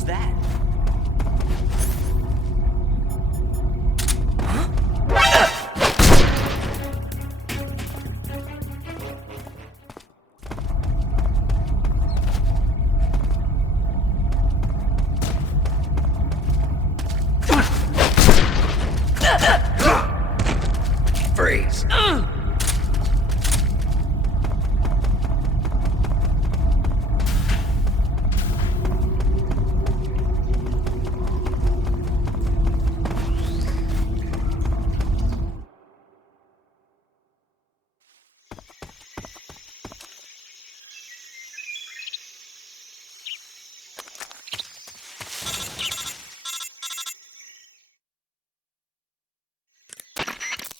was that? Freeze.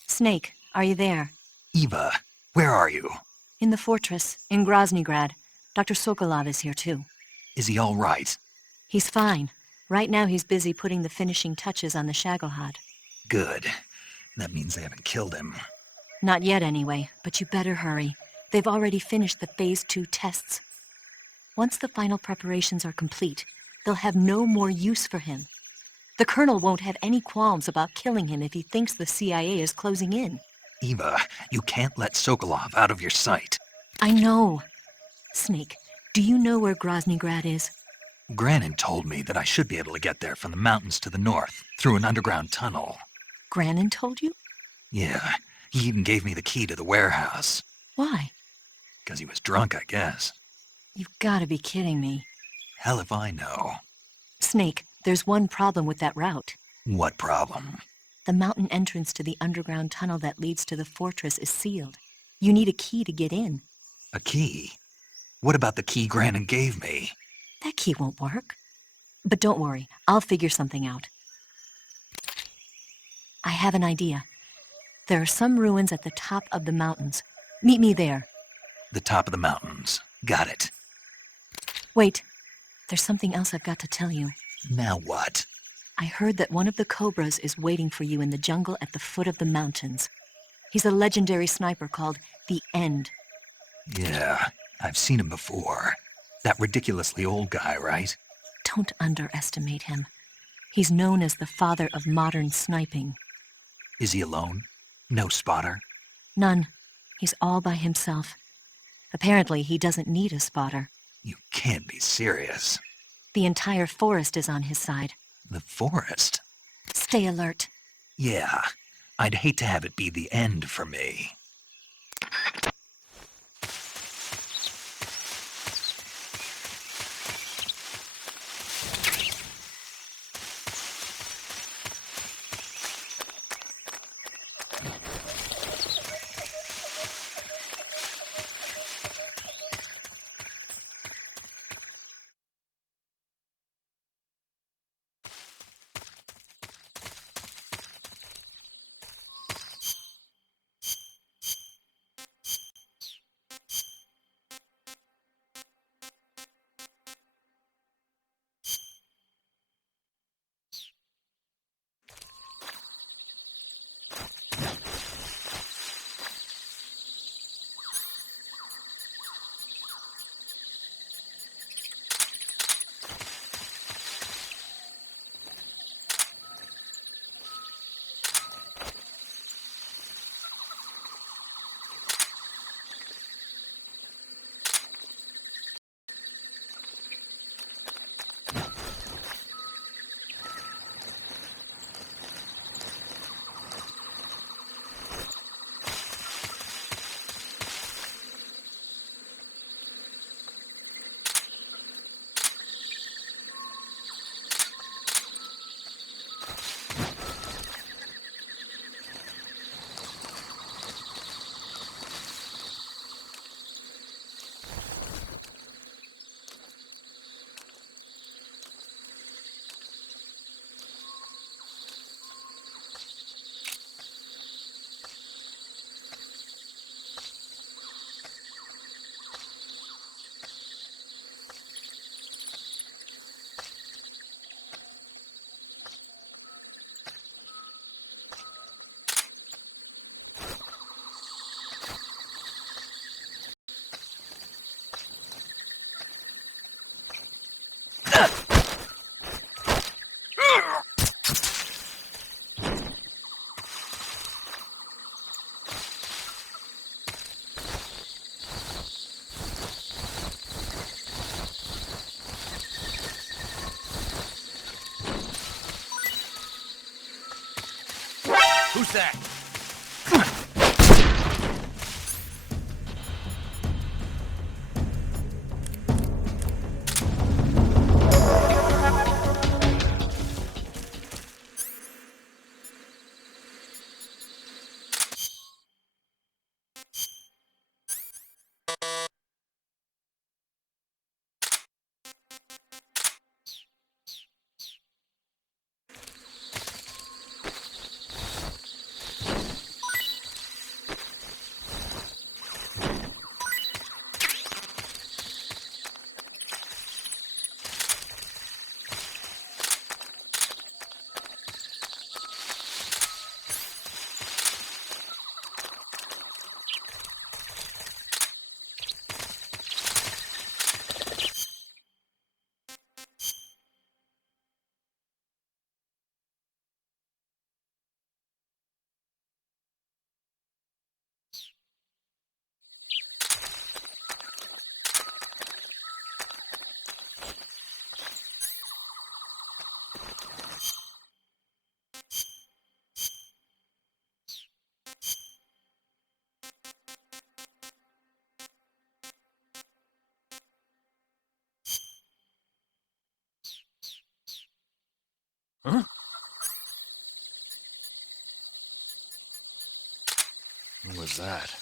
Snake, are you there? Eva, where are you? In the fortress, in Groznygrad. Dr. Sokolov is here too. Is he all right? He's fine. Right now he's busy putting the finishing touches on the Shagelhad. Good. That means they haven't killed him. Not yet anyway, but you better hurry. They've already finished the Phase 2 tests. Once the final preparations are complete, they'll have no more use for him. The Colonel won't have any qualms about killing him if he thinks the CIA is closing in. Eva, you can't let Sokolov out of your sight. I know. Snake, do you know where Groznygrad is? Granin told me that I should be able to get there from the mountains to the north, through an underground tunnel. Granin told you? Yeah, he even gave me the key to the warehouse. Why? Because he was drunk, I guess. You've got to be kidding me. Hell if I know. Snake, there's one problem with that route. What problem? The mountain entrance to the underground tunnel that leads to the fortress is sealed. You need a key to get in. A key? What about the key Granin gave me? That key won't work. But don't worry, I'll figure something out. I have an idea. There are some ruins at the top of the mountains. Meet me there. The top of the mountains. Got it. Wait, there's something else I've got to tell you. Now what? I heard that one of the Cobras is waiting for you in the jungle at the foot of the mountains. He's a legendary sniper called the End. Yeah, I've seen him before. That ridiculously old guy, right? Don't underestimate him. He's known as the father of modern sniping. Is he alone? No spotter? None. He's all by himself. Apparently, he doesn't need a spotter. You can't be serious. The entire forest is on his side. The forest? Stay alert. Yeah, I'd hate to have it be the end for me. Who's that? Huh? What was that?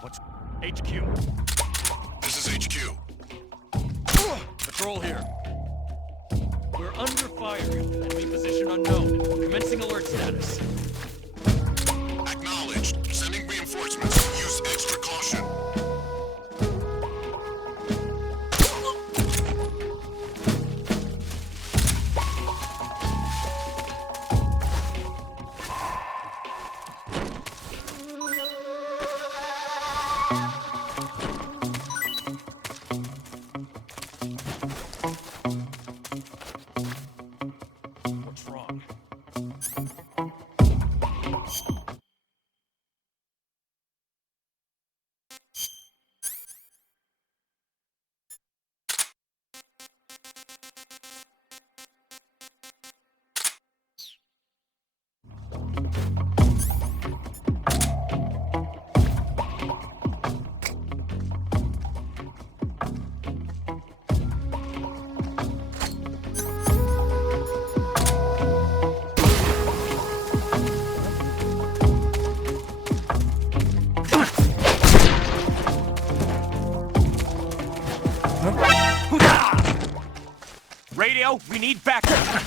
What's HQ? This is HQ. Patrol here. We're under fire. Enemy position unknown. Commencing alert status. Acknowledged. Sending reinforcements. Use extra caution. What's wrong? Radio, we need backup.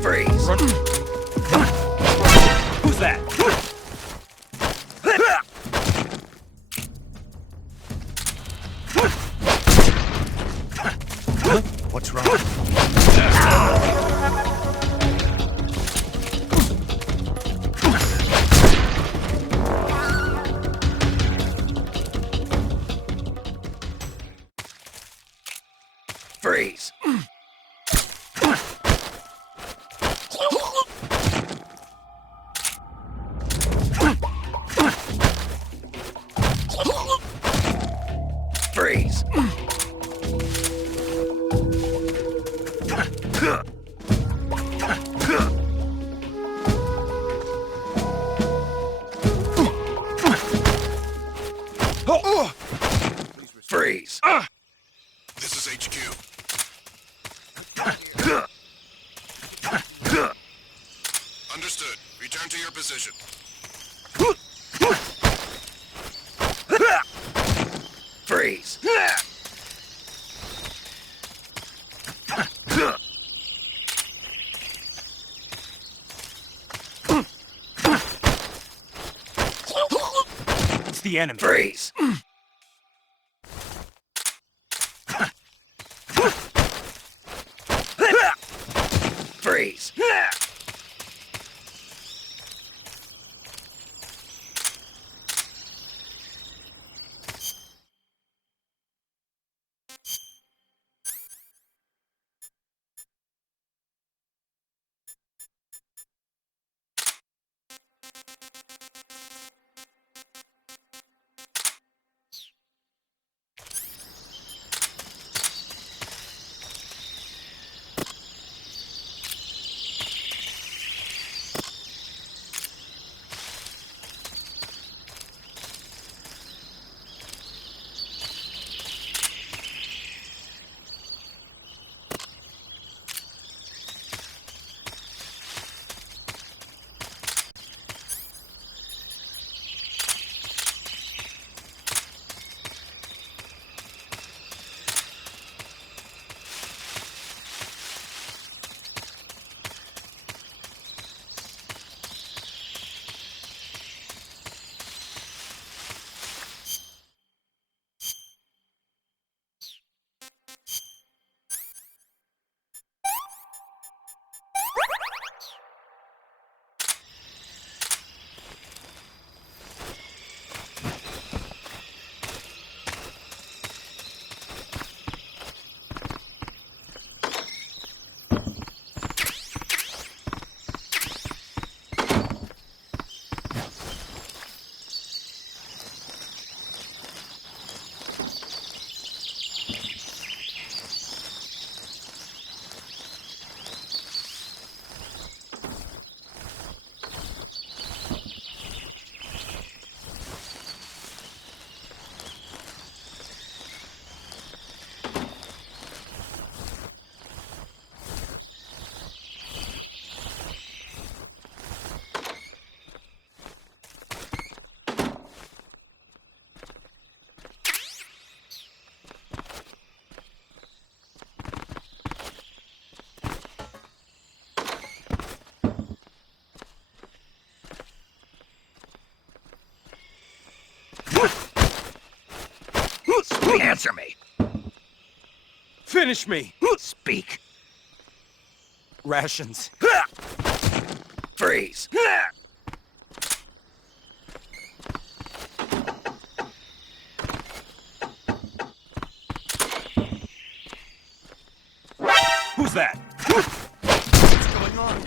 Freeze! Who's that? What's wrong? Freeze! Freeze! Freeze! This is HQ. Understood. Return to your position. Freeze! It's the enemy. Freeze! Freeze! Answer me! Finish me! Speak! Rations. Freeze! Who's that? What's going on?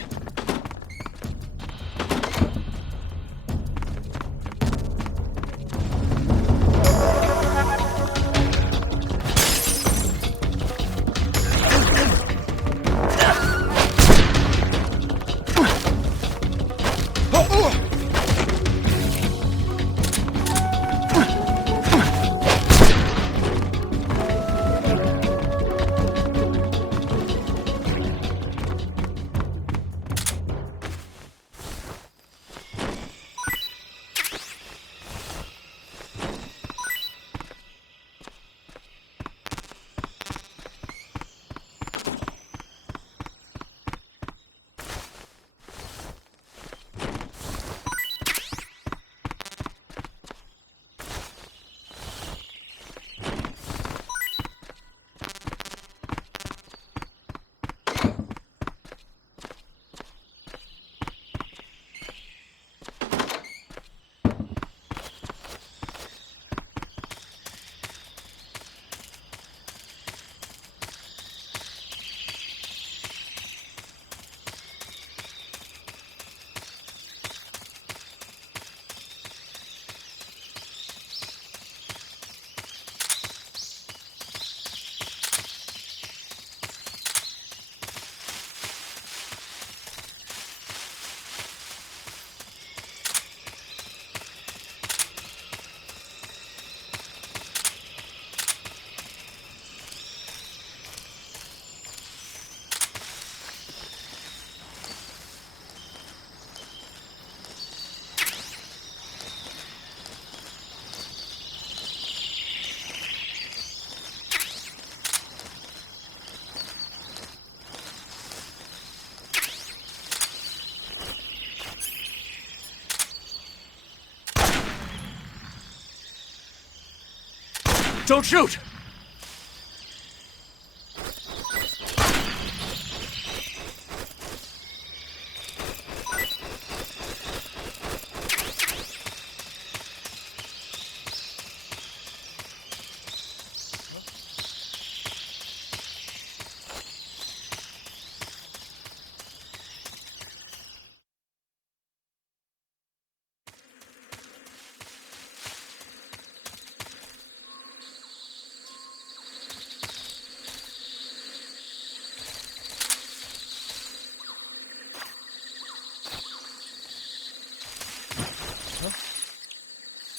Don't shoot!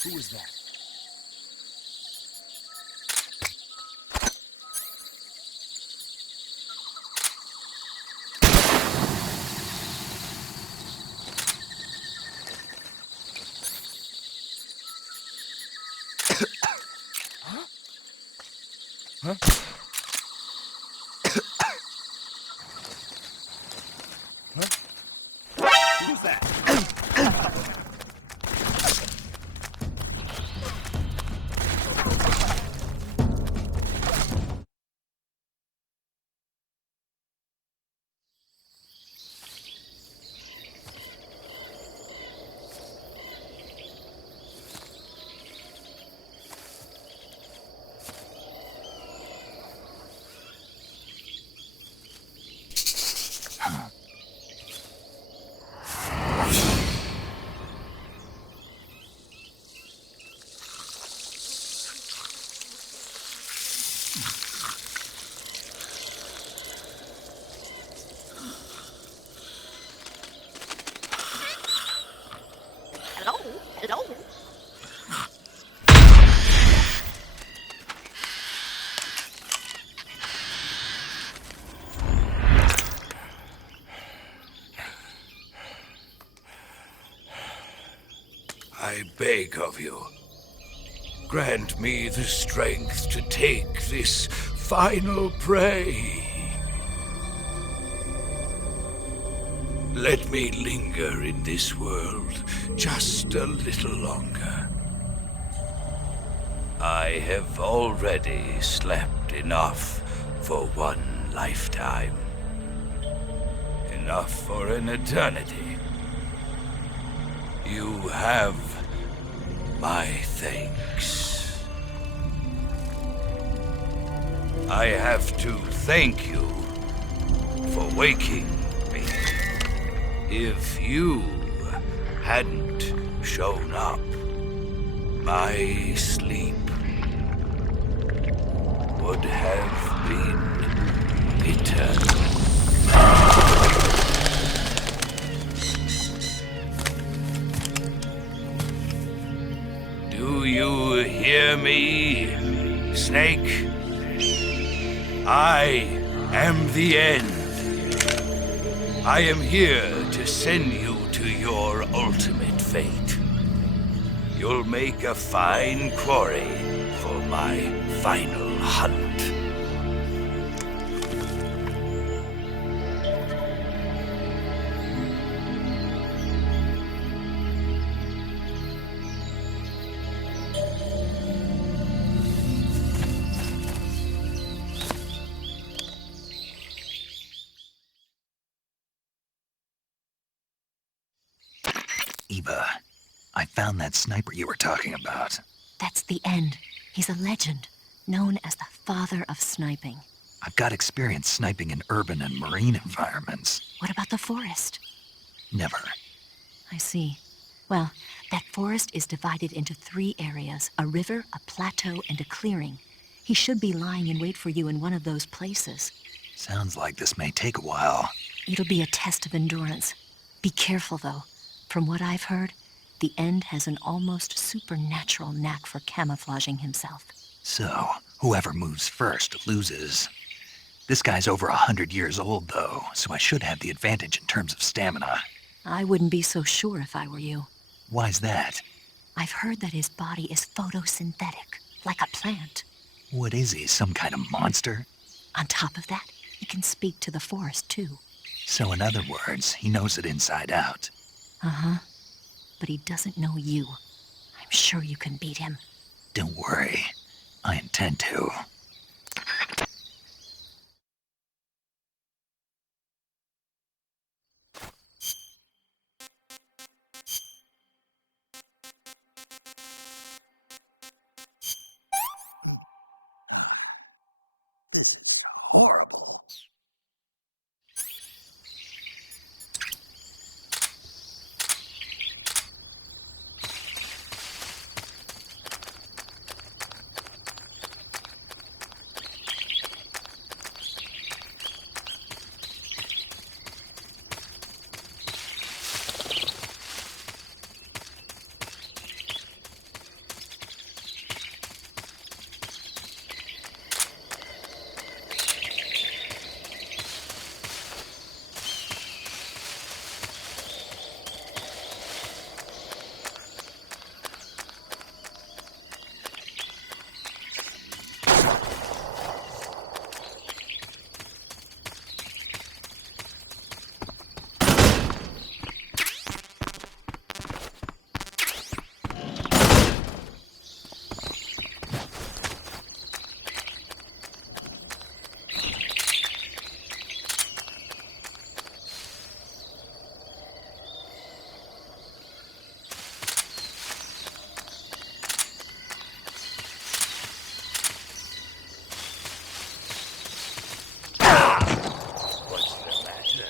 Who was that? Huh? Who's that? Hello? Hello? I beg of you, grant me the strength to take this final prey. Let me linger in this world just a little longer. I have already slept enough for one lifetime. Enough for an eternity. You have my thanks. I have to thank you for waking me. If you hadn't shown up, my sleep would have been eternal. Do you hear me, Snake? I am the end. I am here to send you to your ultimate fate. You'll make a fine quarry for my final hunt. Eva, I found that sniper you were talking about. That's the end. He's a legend, known as the father of sniping. I've got experience sniping in urban and marine environments. What about the forest? Never. I see. Well, that forest is divided into 3 areas, a river, a plateau, and a clearing. He should be lying in wait for you in one of those places. Sounds like this may take a while. It'll be a test of endurance. Be careful, though. From what I've heard, the End has an almost supernatural knack for camouflaging himself. So, whoever moves first loses. This guy's over 100 years old, though, so I should have the advantage in terms of stamina. I wouldn't be so sure if I were you. Why's that? I've heard that his body is photosynthetic, like a plant. What is he, some kind of monster? On top of that, he can speak to the forest, too. So in other words, he knows it inside out. Uh-huh. But he doesn't know you. I'm sure you can beat him. Don't worry. I intend to. What's the matter?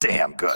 Damn good.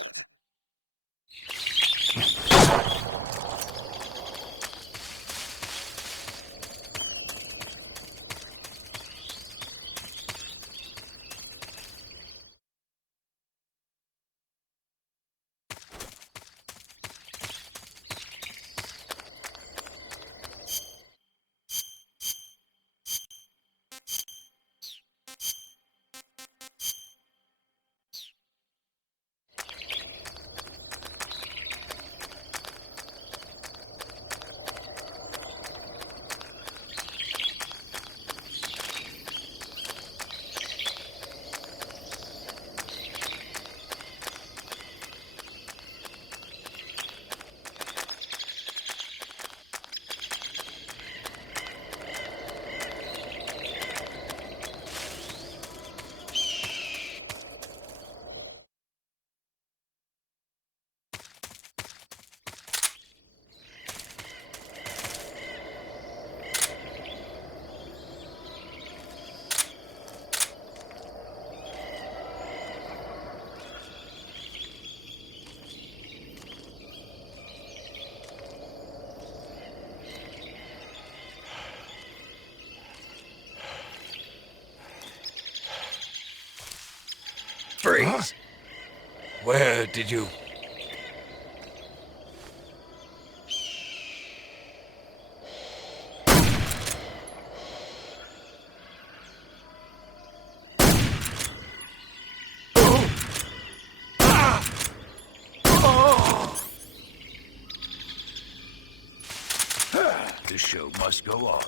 Freeze! Where did you... The show must go on.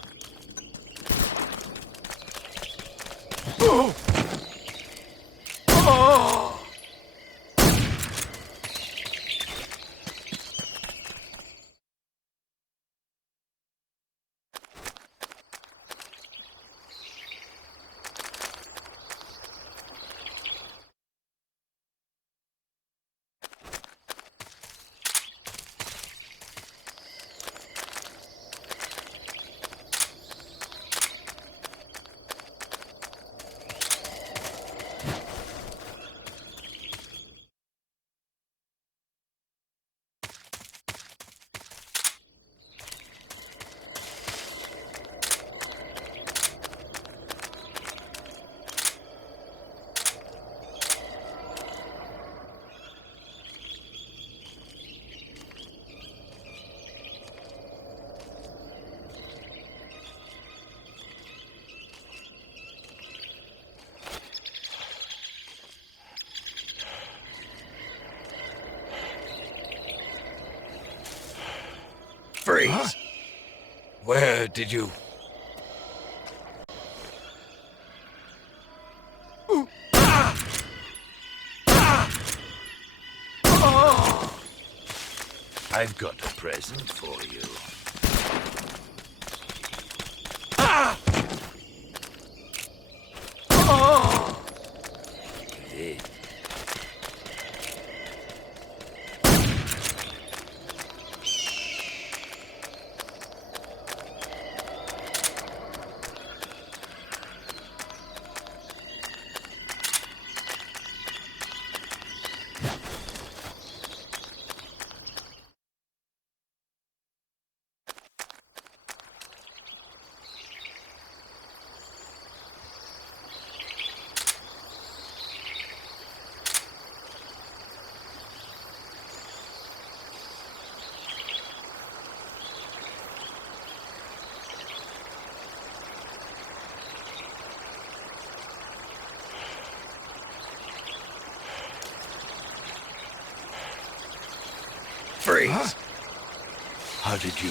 Freeze! Huh? Where did you... I've got a present for you. This. Freeze! Huh? How did you...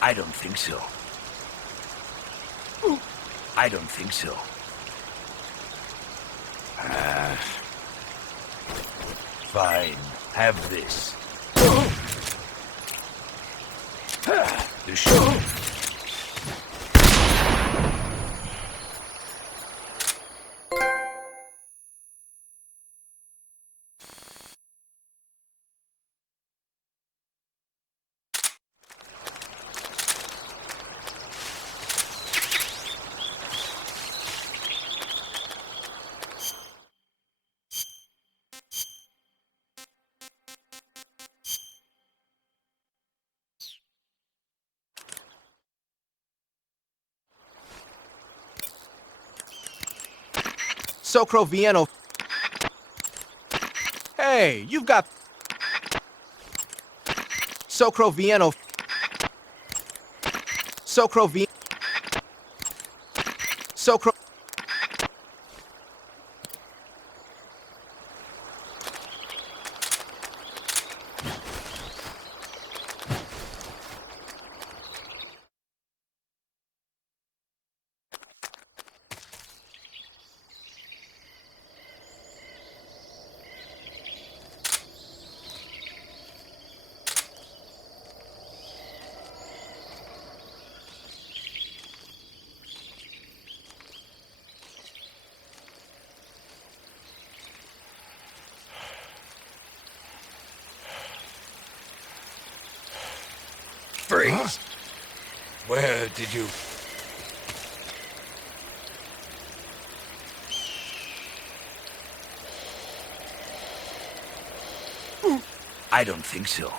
I don't think so. I don't think so. Fine. Have this. The show. Socro Vieno. Hey, you've got... Socro Vieno. Socro V... Socro... Freeze! Huh? Where did you... I don't think so.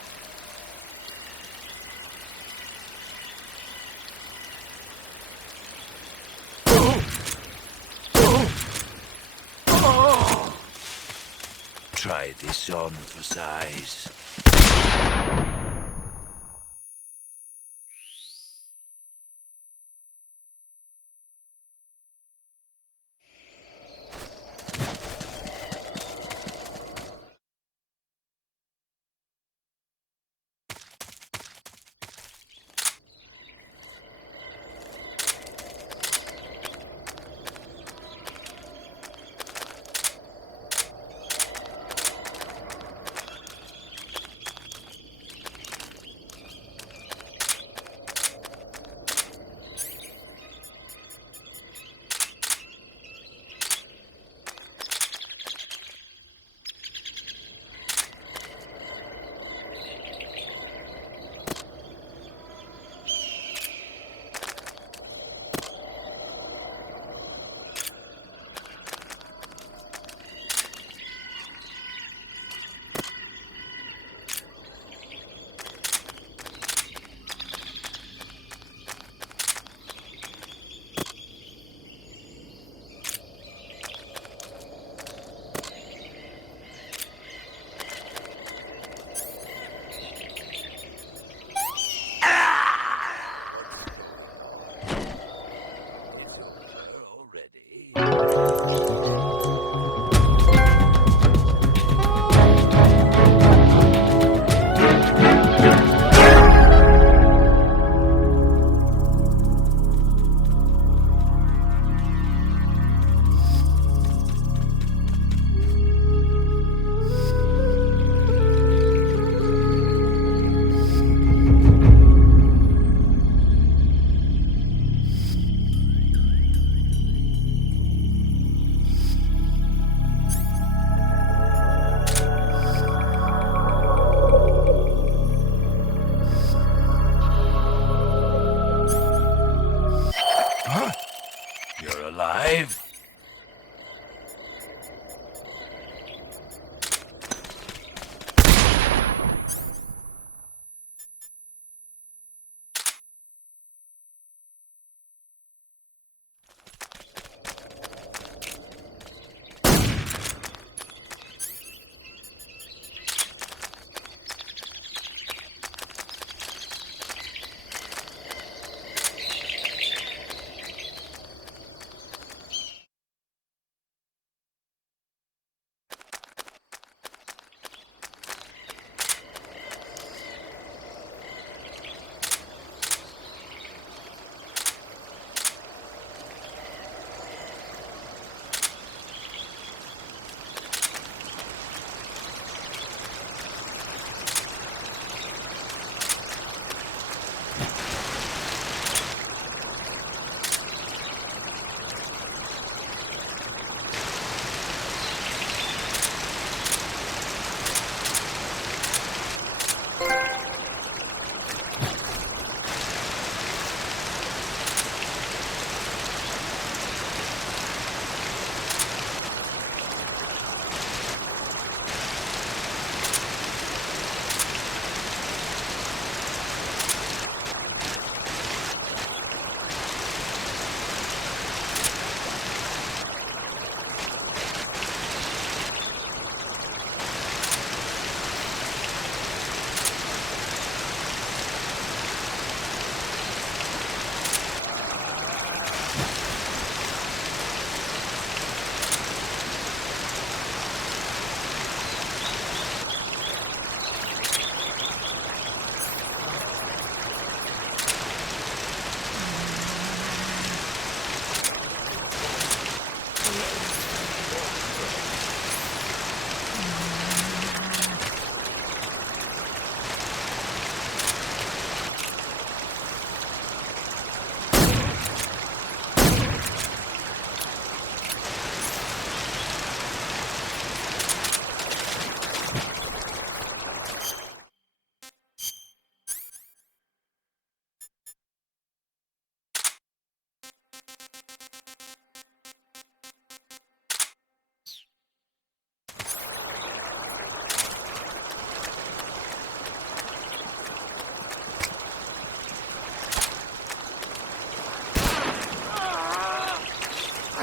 Try this on for size.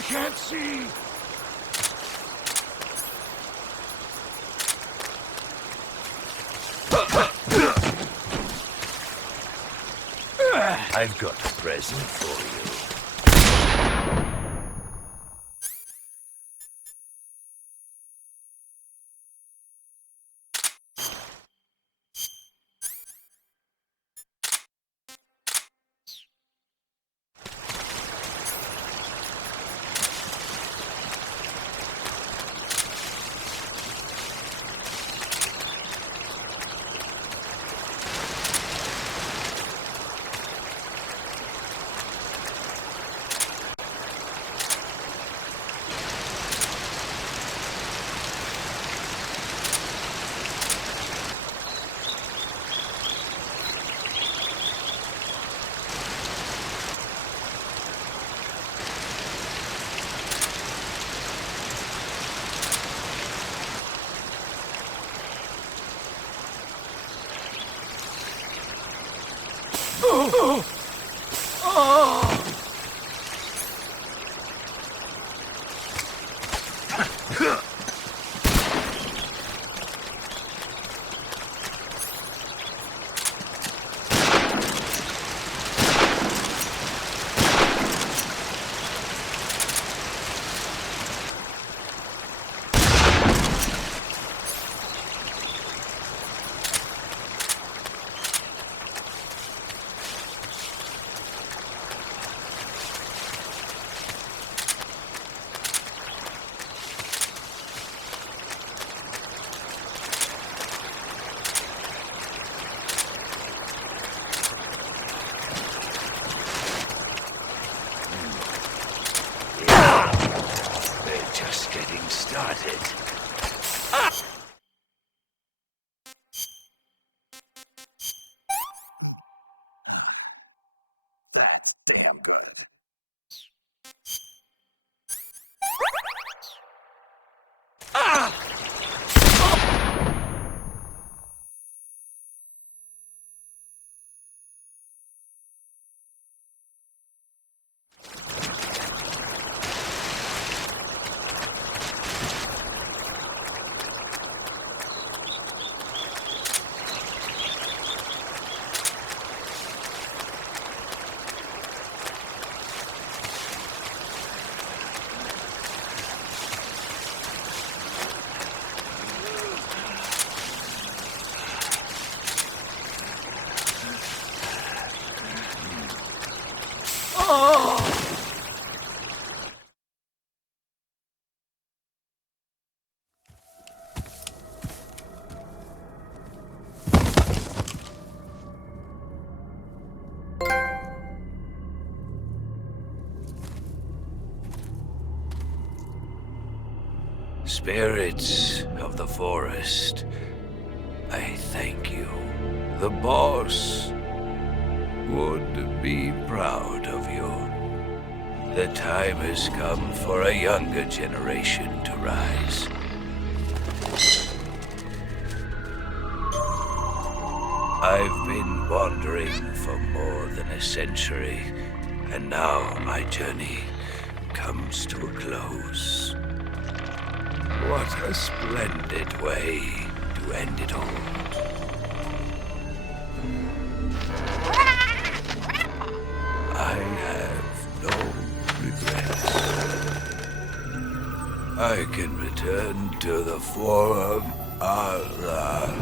can't see! I've got a present for you. We're just getting started. That's damn good. Spirits of the forest, I thank you. The boss would be proud of you. The time has come for a younger generation to rise. I've been wandering for more than a century, and now my journey comes to a close. What a splendid way to end it all. I have no regrets. I can return to the Forum Allah.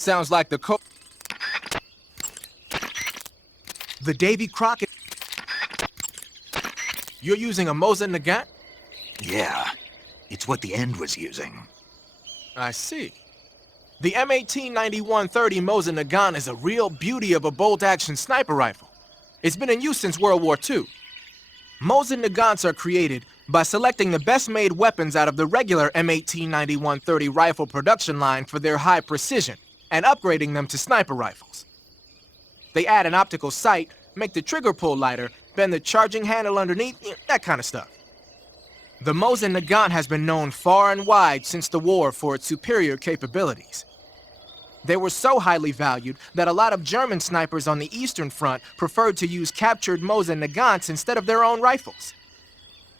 Sounds like the Davy Crockett. You're using a Mosin Nagant? Yeah, it's what the End was using. I see. The M1891-30 Mosin Nagant is a real beauty of a bolt-action sniper rifle. It's been in use since World War II. Mosin Nagants are created by selecting the best-made weapons out of the regular M1891-30 rifle production line for their high precision, and upgrading them to sniper rifles. They add an optical sight, make the trigger pull lighter, bend the charging handle underneath, that kind of stuff. The Mosin Nagant has been known far and wide since the war for its superior capabilities. They were so highly valued that a lot of German snipers on the Eastern Front preferred to use captured Mosin Nagants instead of their own rifles.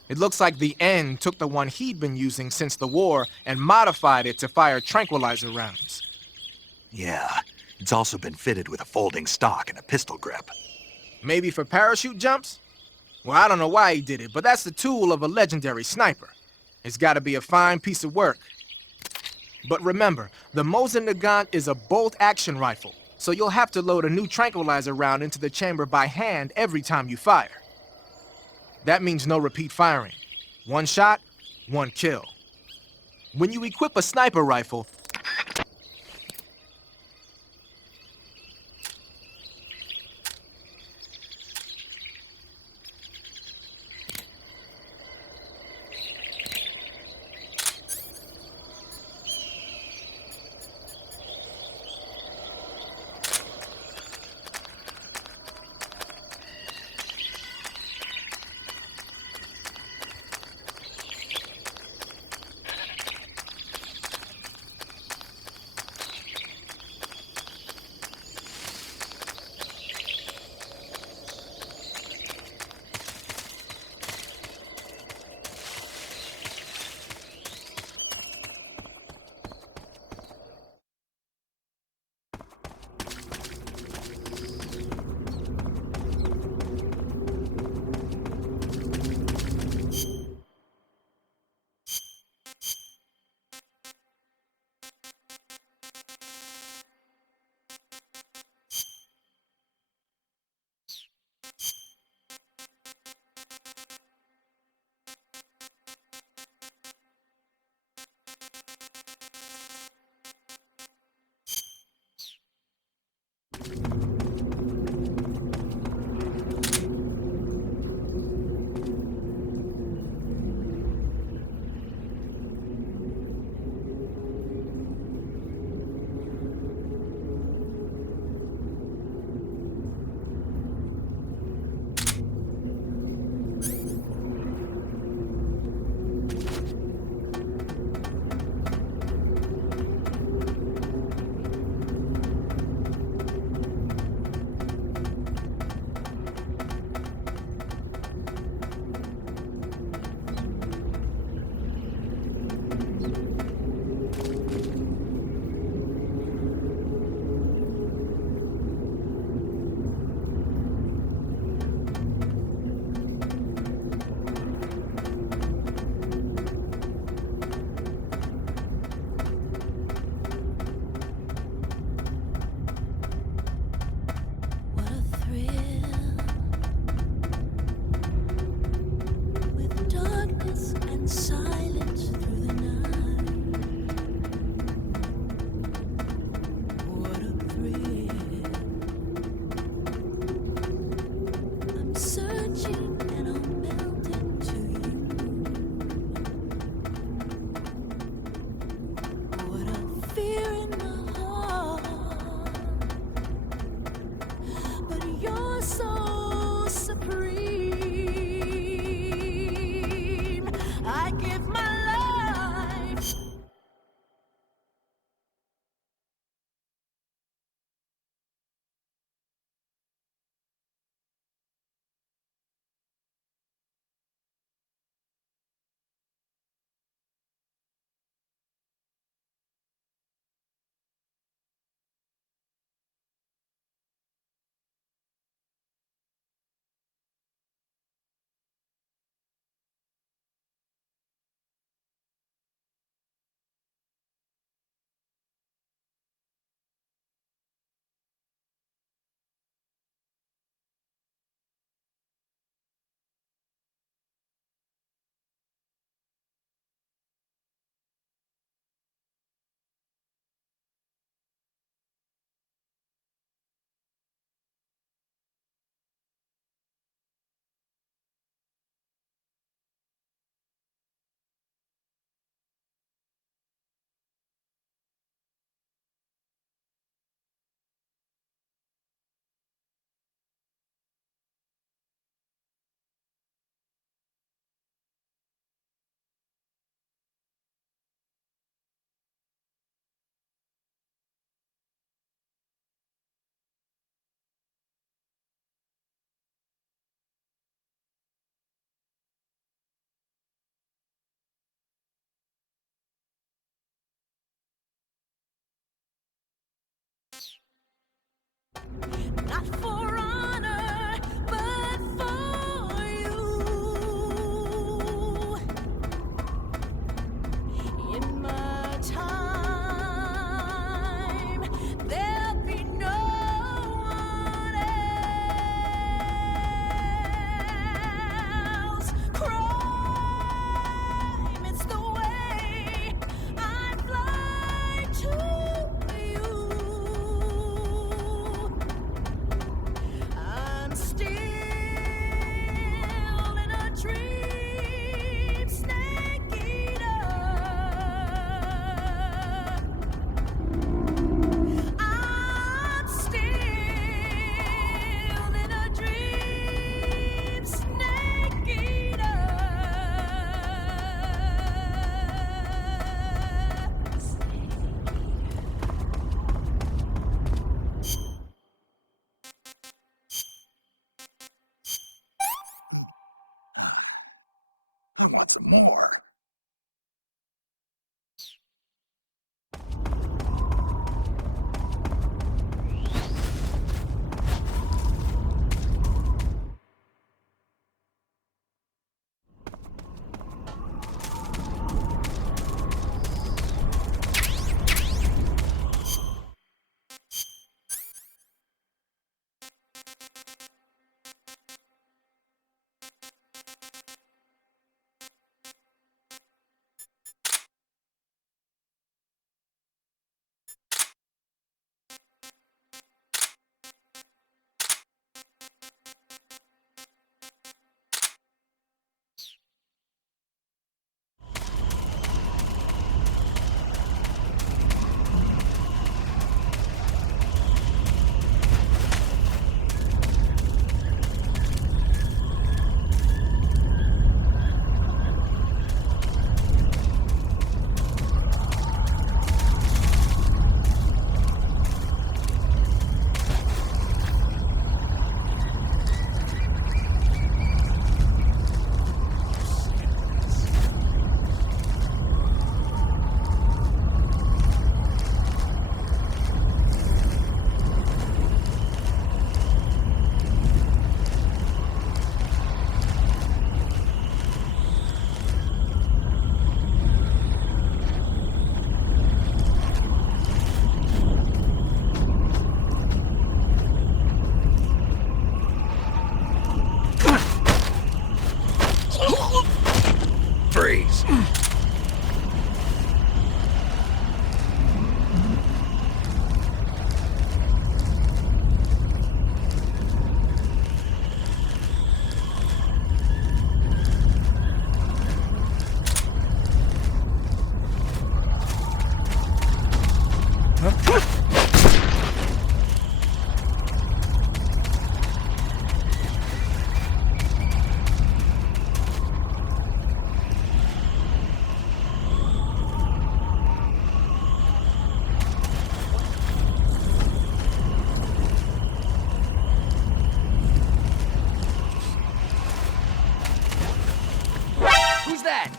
It looks like the End took the one he'd been using since the war and modified it to fire tranquilizer rounds. Yeah, it's also been fitted with a folding stock and a pistol grip. Maybe for parachute jumps? Well, I don't know why he did it, but that's the tool of a legendary sniper. It's gotta be a fine piece of work. But remember, the Mosin Nagant is a bolt-action rifle, so you'll have to load a new tranquilizer round into the chamber by hand every time you fire. That means no repeat firing. One shot, one kill. When you equip a sniper rifle, Not for honor, but for you. In my time, there'll be no one else. Crime, it's the way I fly to you. I'm still in a dream, snake eater. I'm still in a dream, snake eater. Nothing more. Freeze. Who's that?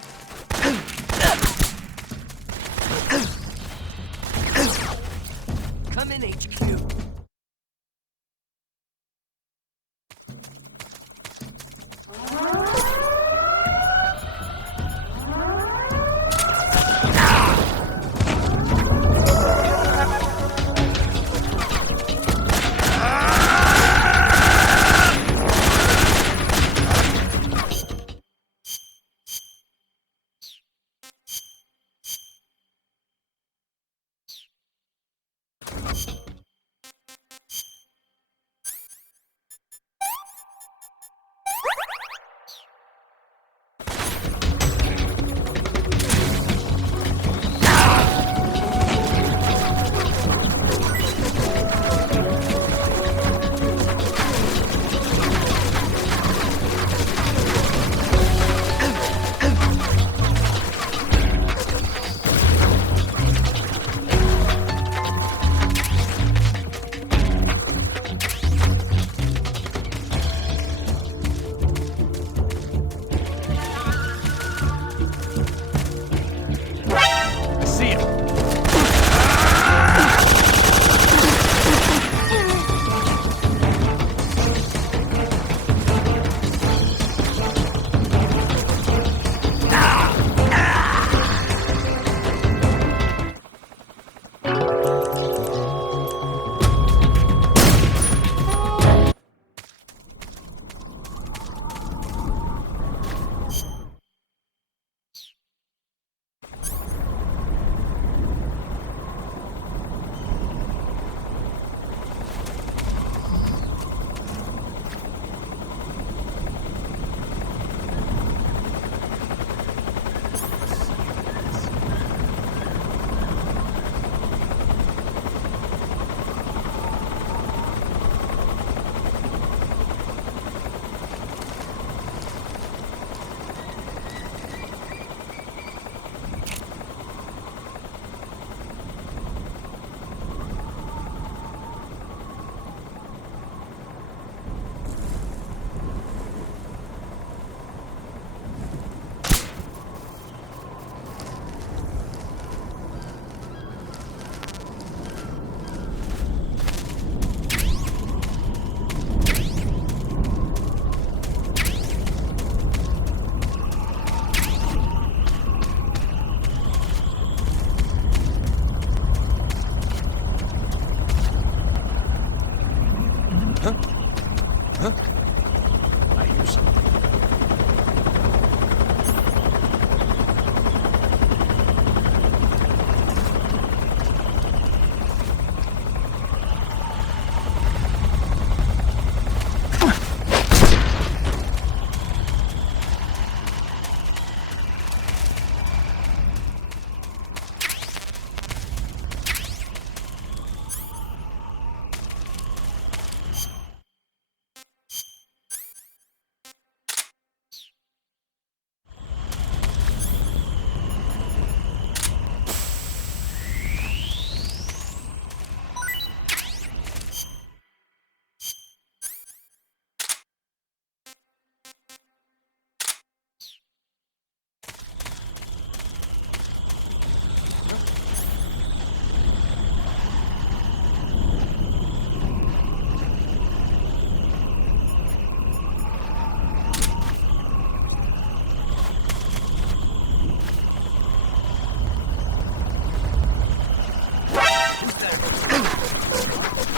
Come in, HQ. This is HQ.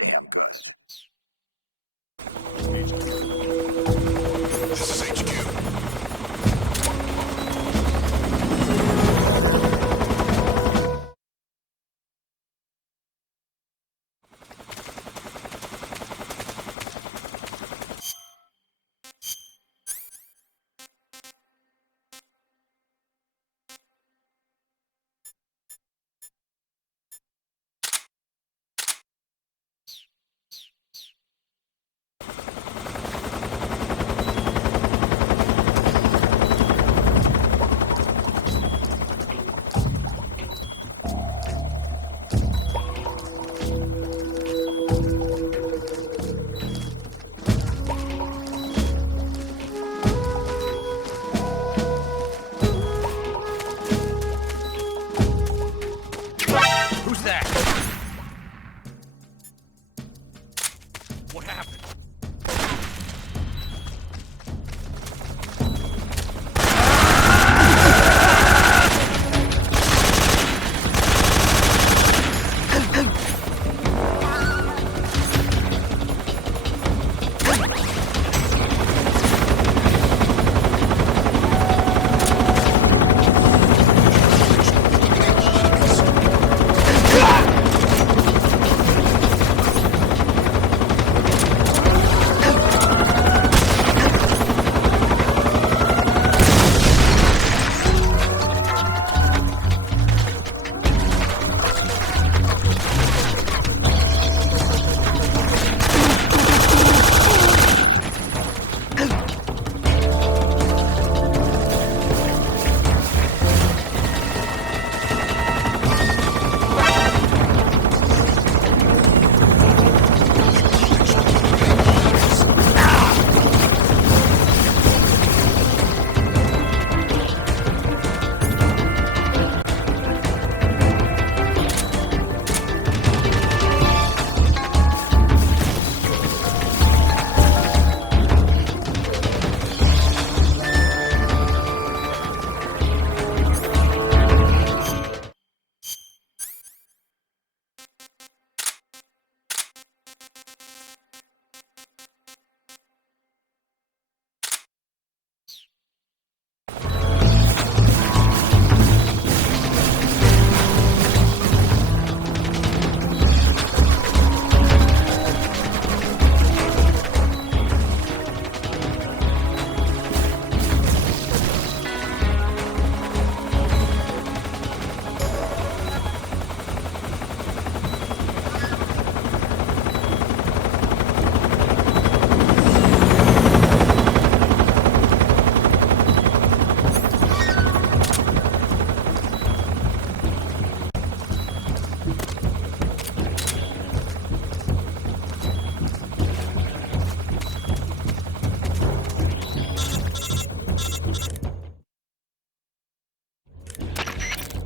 Acknowledged. Send out reinforcements. This is HQ.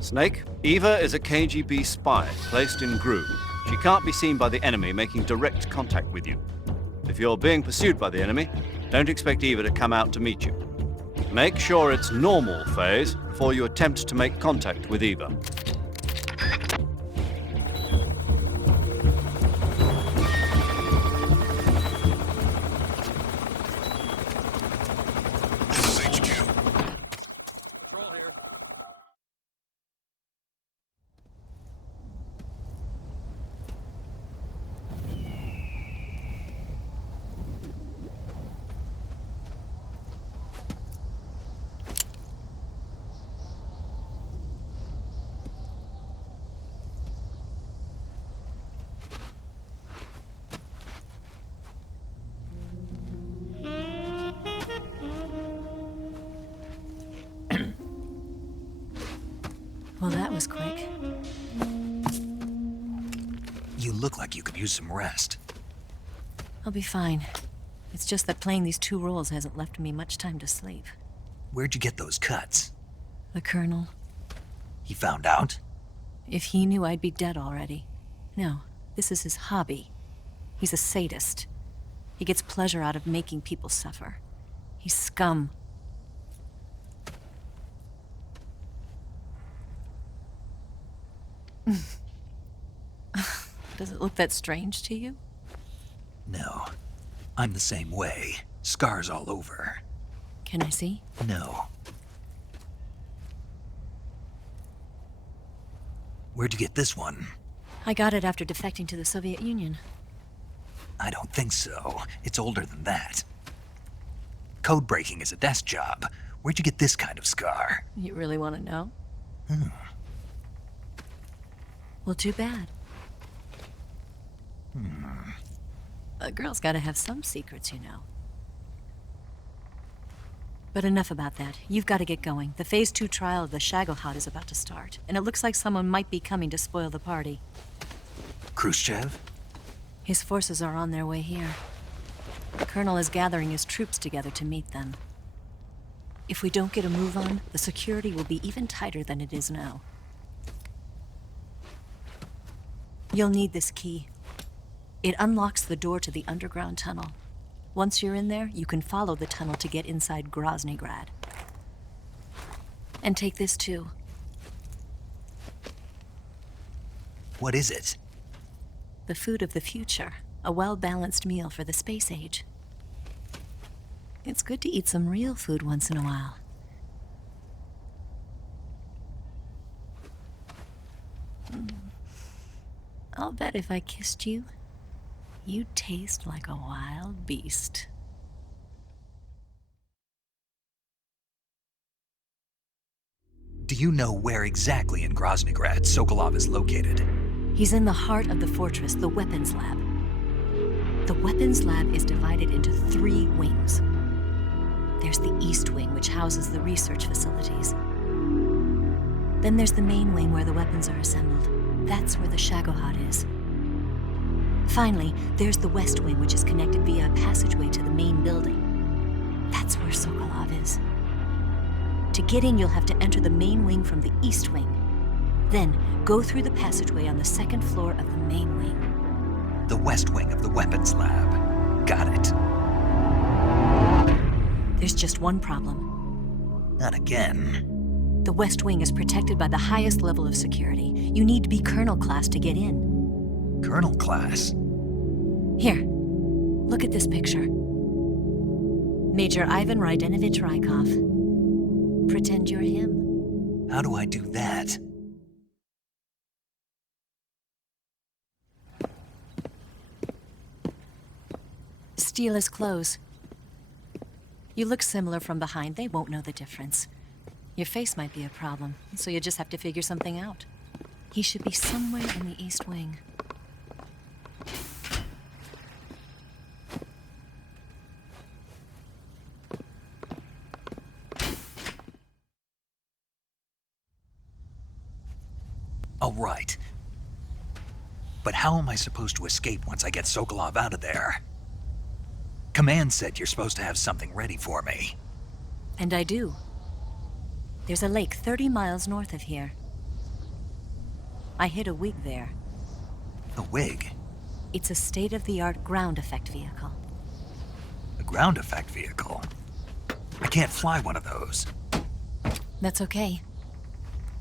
Snake, Eva is a KGB spy placed in Groove. She can't be seen by the enemy making direct contact with you. If you're being pursued by the enemy, don't expect Eva to come out to meet you. Make sure it's normal phase before you attempt to make contact with Eva. This is HQ. Control here. Well, that was quick. You look like you could use some rest. I'll be fine. It's just that playing these two roles hasn't left me much time to sleep. Where'd you get those cuts? The Colonel, He found out? if he knew I'd be dead already. No, this is his hobby. He's a sadist. He gets pleasure out of making people suffer. He's scum. Does it look that strange to you? No. I'm the same way. Scars all over. Can I see? No. Where'd you get this one? I got it after defecting to the Soviet Union. I don't think so. It's older than that. Code breaking is a desk job. Where'd you get this kind of scar? You really want to know? Well, too bad. A girl's gotta have some secrets, you know. But enough about that. You've got to get going. The Phase 2 trial of the Shagohod is about to start, and it looks like someone might be coming to spoil the party. Khrushchev? His forces are on their way here. The Colonel is gathering his troops together to meet them. If we don't get a move on, the security will be even tighter than it is now. You'll need this key. It unlocks the door to the underground tunnel. Once you're in there, you can follow the tunnel to get inside Groznygrad. And take this too. What is it? The food of the future. A well-balanced meal for the space age. It's good to eat some real food once in a while. I'll bet if I kissed you, you'd taste like a wild beast. Do you know where exactly in Groznygrad Sokolov is located? He's in the heart of the fortress, the weapons lab. The weapons lab is divided into 3 wings. There's the East Wing, which houses the research facilities. Then there's the main wing where the weapons are assembled. That's where the Shagohod is. Finally, there's the West Wing, which is connected via a passageway to the main building. That's where Sokolov is. To get in, you'll have to enter the main wing from the East Wing. Then, go through the passageway on the 2nd floor of the main wing. The West Wing of the weapons lab. Got it. There's just one problem. Not again. The West Wing is protected by the highest level of security. You need to be Colonel class to get in. Colonel class? Here, look at this picture. Major Ivan Rydenovich Rykov. Pretend you're him. How do I do that? Steal his clothes. You look similar from behind. They won't know the difference. Your face might be a problem, so you just have to figure something out. He should be somewhere in the East Wing. All right. But how am I supposed to escape once I get Sokolov out of there? Command said you're supposed to have something ready for me. And I do. There's a lake 30 miles north of here. I hid a wig there. A wig? It's a state-of-the-art ground effect vehicle. A ground effect vehicle? I can't fly one of those. That's okay.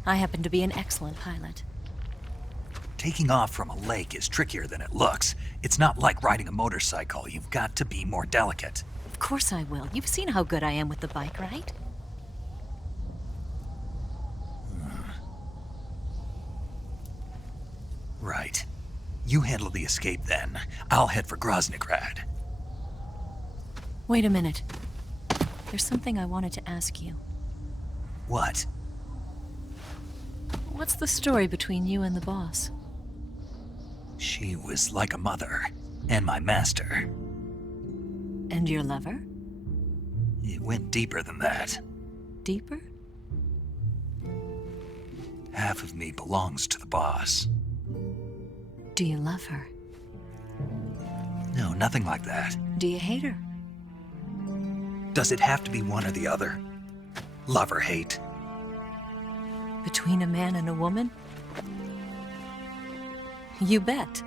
I happen to be an excellent pilot. Taking off from a lake is trickier than it looks. It's not like riding a motorcycle. You've got to be more delicate. Of course I will. You've seen how good I am with the bike, right? Right. You handle the escape then. I'll head for Groznygrad. Wait a minute. There's something I wanted to ask you. What? What's the story between you and the boss? She was like a mother, and my master. And your lover? It went deeper than that. Deeper? Half of me belongs to the boss. Do you love her? No, nothing like that. Do you hate her? Does it have to be one or the other? Love or hate? Between a man and a woman? You bet.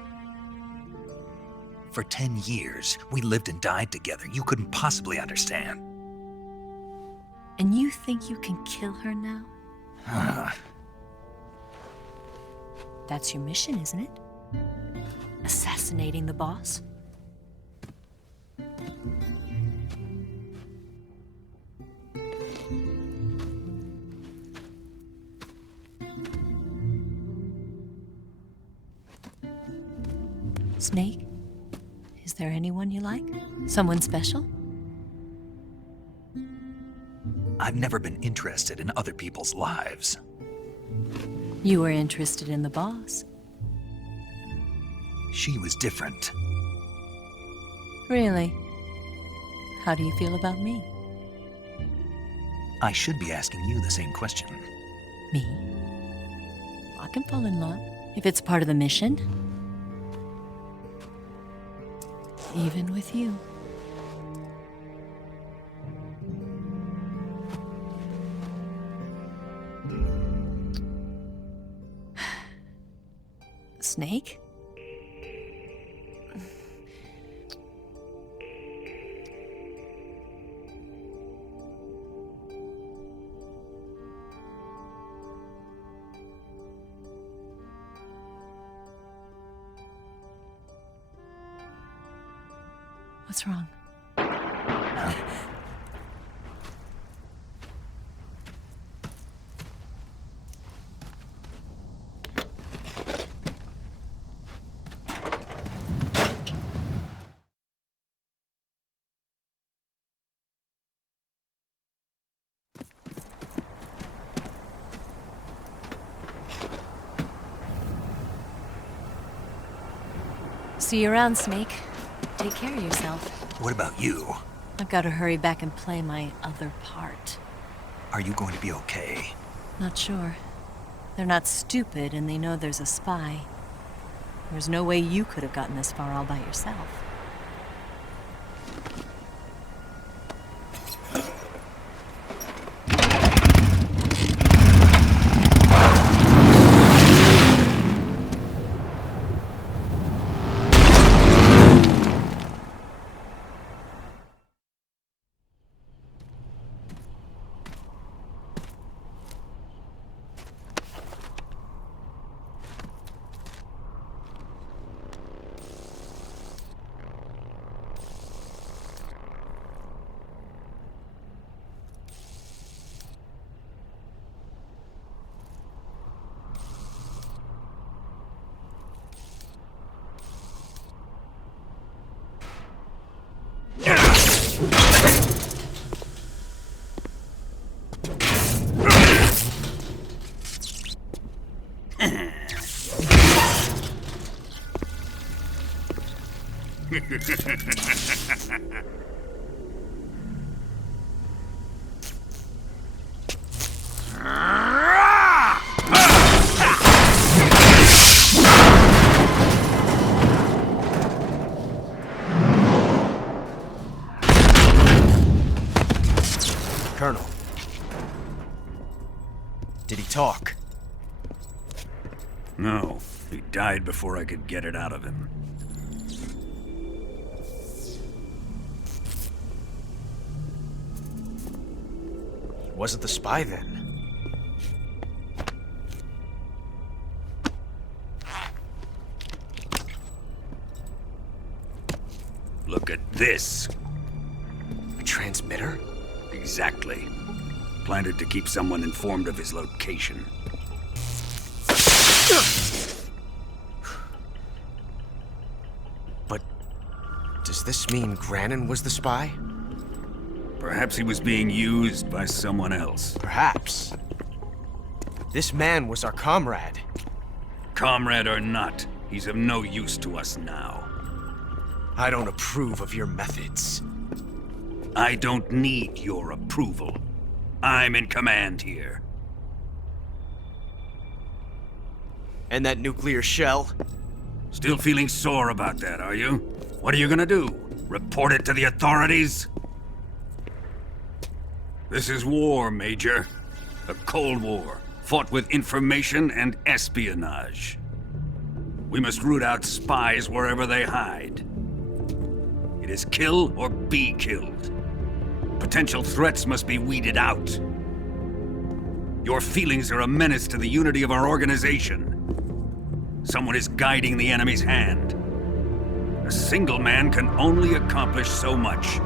For 10 years, we lived and died together. You couldn't possibly understand. And you think you can kill her now? That's your mission, isn't it? Assassinating the boss? Snake? Is there anyone you like? Someone special? I've never been interested in other people's lives. You were interested in the boss. She was different. Really? How do you feel about me? I should be asking you the same question. Me? I can fall in love if it's part of the mission. Even with you. Snake? What's wrong? See you around, Snake. Take care of yourself. What about you? I've got to hurry back and play my other part. Are you going to be okay? Not sure. They're not stupid, and they know there's a spy. There's no way you could have gotten this far all by yourself. Colonel. Did he talk? No, he died before I could get it out of him. Wasn't the spy then? Look at this. A transmitter? Exactly. Planted to keep someone informed of his location. But does this mean Grannon was the spy? Perhaps he was being used by someone else. Perhaps. This man was our comrade. Comrade or not, he's of no use to us now. I don't approve of your methods. I don't need your approval. I'm in command here. And that nuclear shell? Still feeling sore about that, are you? What are you gonna do? Report it to the authorities? This is war, Major. A Cold War, fought with information and espionage. We must root out spies wherever they hide. It is kill or be killed. Potential threats must be weeded out. Your feelings are a menace to the unity of our organization. Someone is guiding the enemy's hand. A single man can only accomplish so much.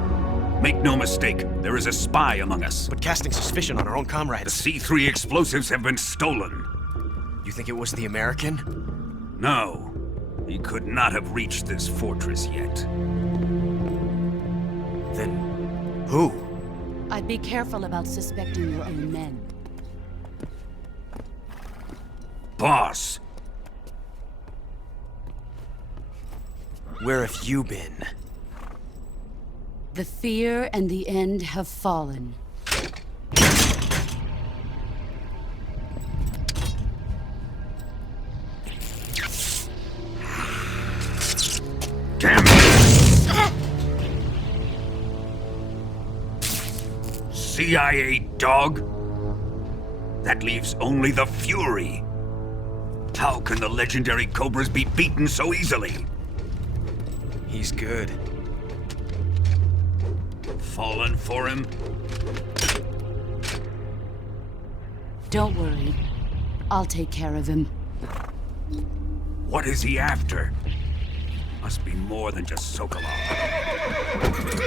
Make no mistake, there is a spy among us. But casting suspicion on our own The comrades. C3 explosives have been stolen. You think it was the American? No, he could not have reached this fortress yet. Then who? I'd be careful about suspecting your own men. Boss, Where have you been? The fear and the end have fallen. damn it! CIA dog? That leaves only the Fury. How can the legendary Cobras be beaten so easily? He's good. Fallen for him? Don't worry. I'll take care of him. What is he after? Must be more than just Sokolov.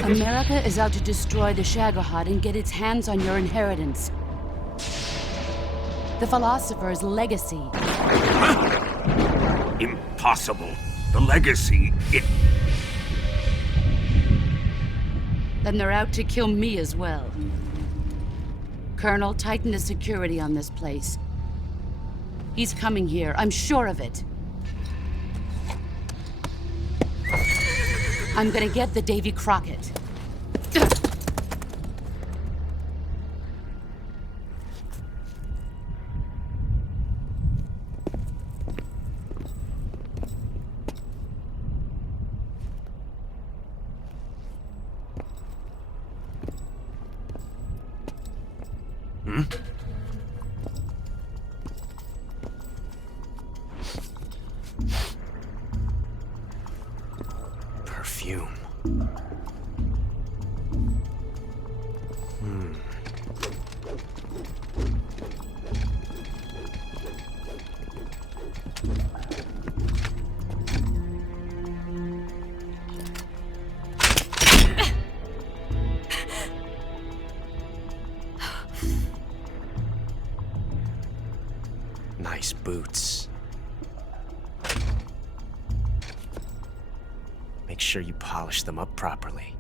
America is out to destroy the Shagohod and get its hands on your inheritance. The philosopher's legacy. Impossible. The legacy, Then they're out to kill me as well. Colonel, tighten the security on this place. He's coming here, I'm sure of it. I'm gonna get the Davy Crockett. Perfume. Nice boots. Make sure you polish them up properly.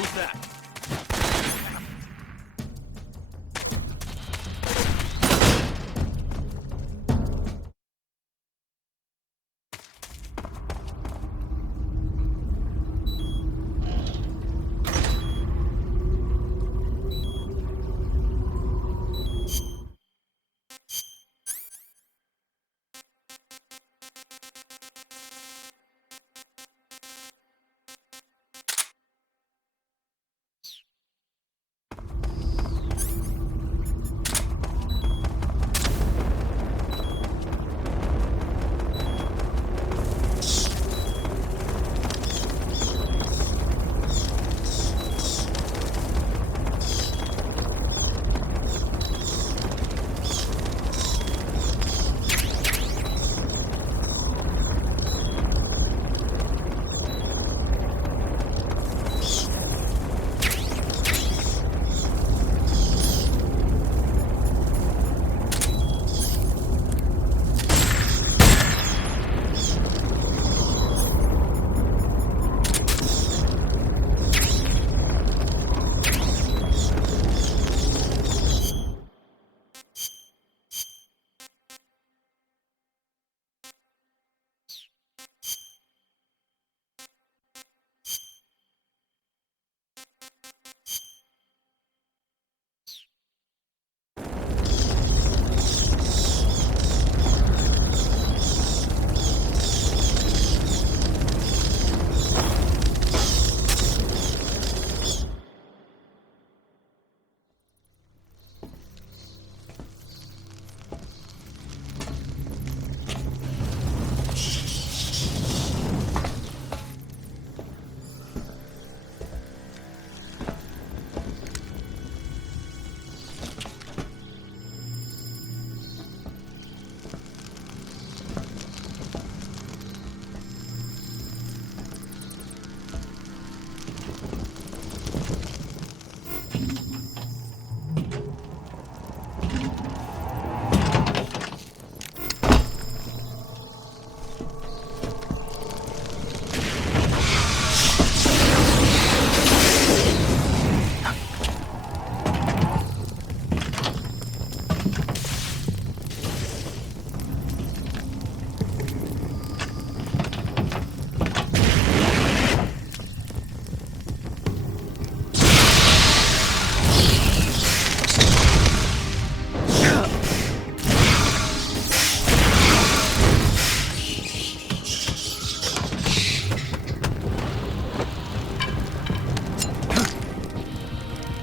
Who's that?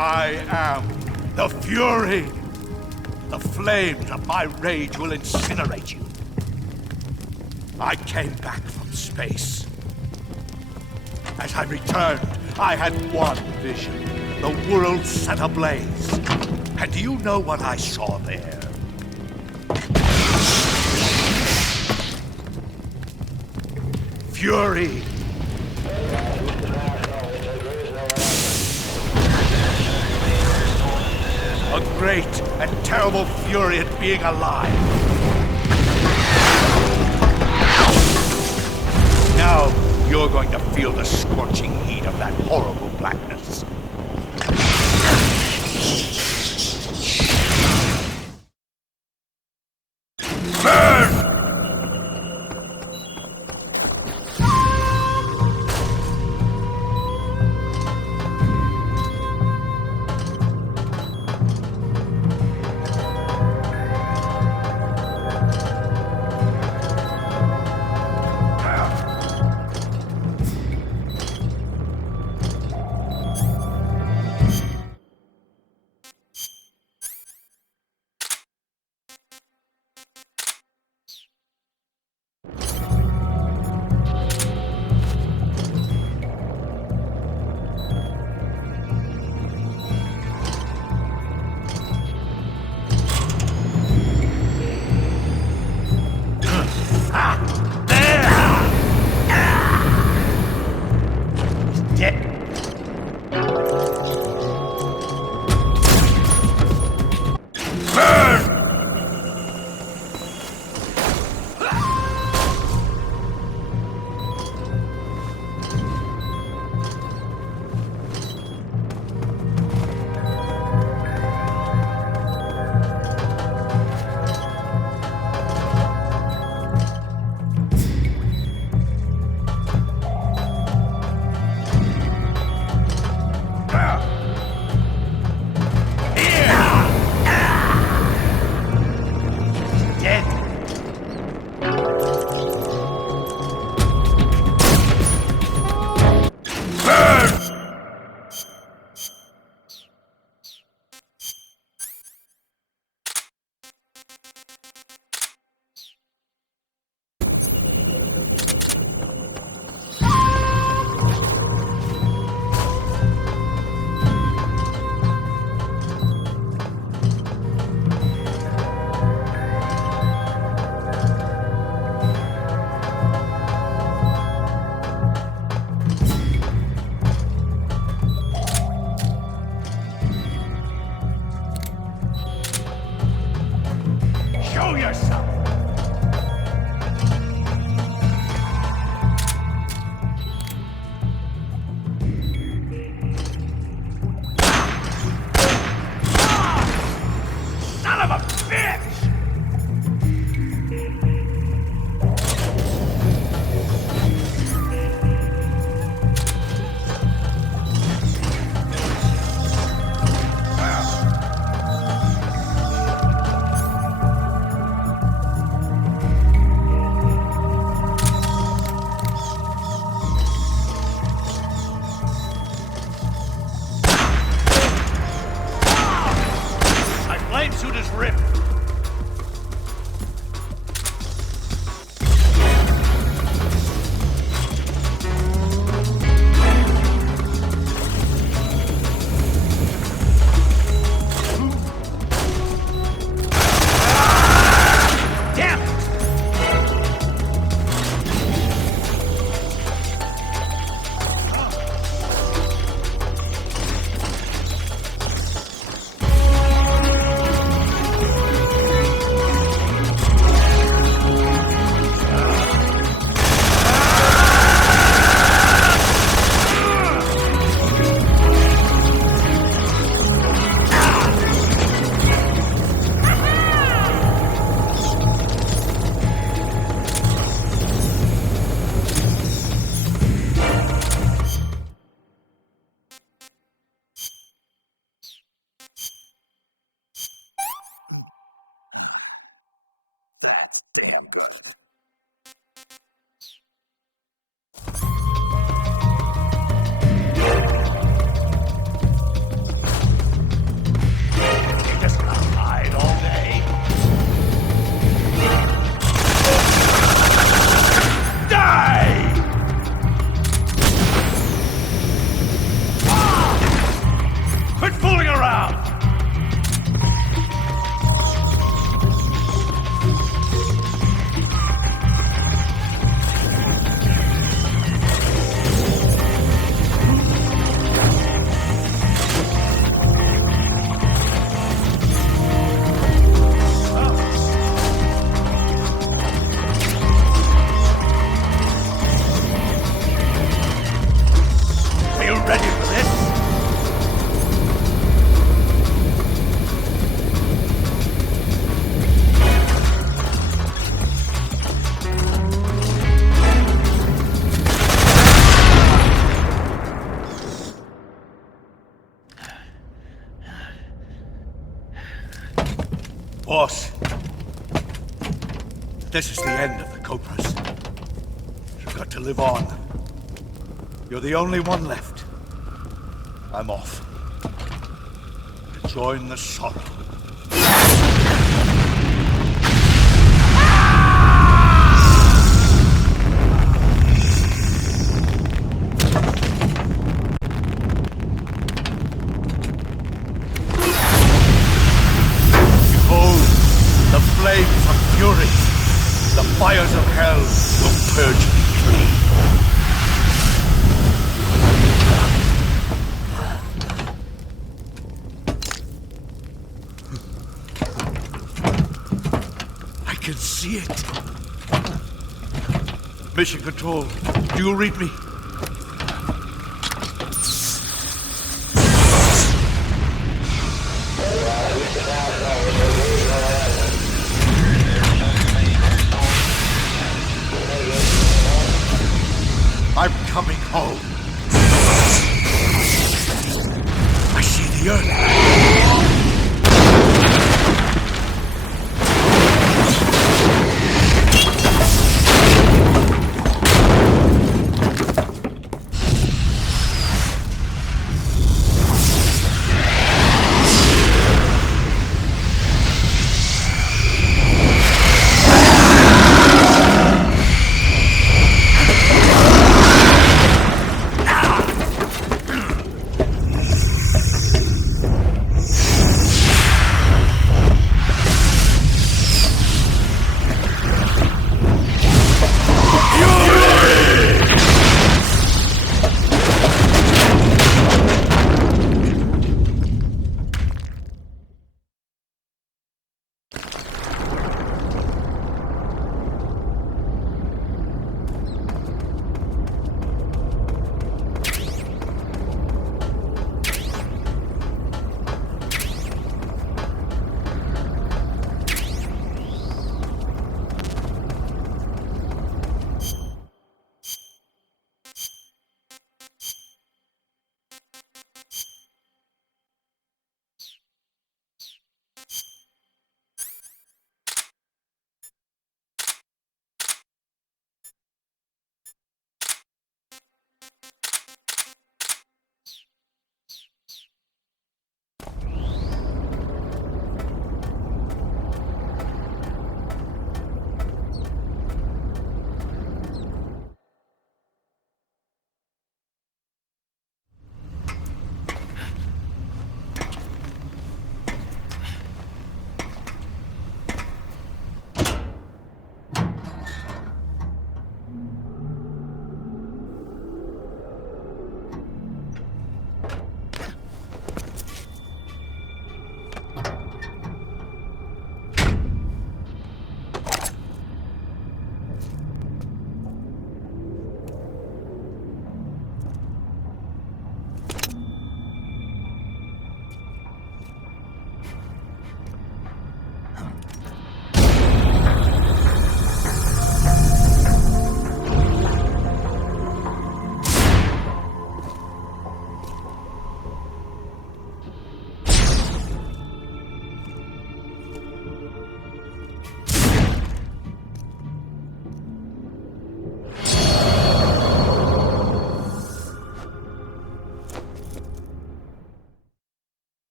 I am the Fury. The flames of my rage will incinerate you. I came back from space. As I returned, I had one vision. The world set ablaze. And do you know what I saw there? Fury. A great and terrible fury at being alive. Now you're going to feel the scorching heat of that horrible blackness. Burn! Plane suit is ripped. Boss, this is the end of the Cobras. You've got to live on. You're the only one left. I'm off. To join the sorrow. Flames of fury, the fires of hell will purge me clean. I can see it. Mission Control, do you read me? I'm coming home. I see the earth.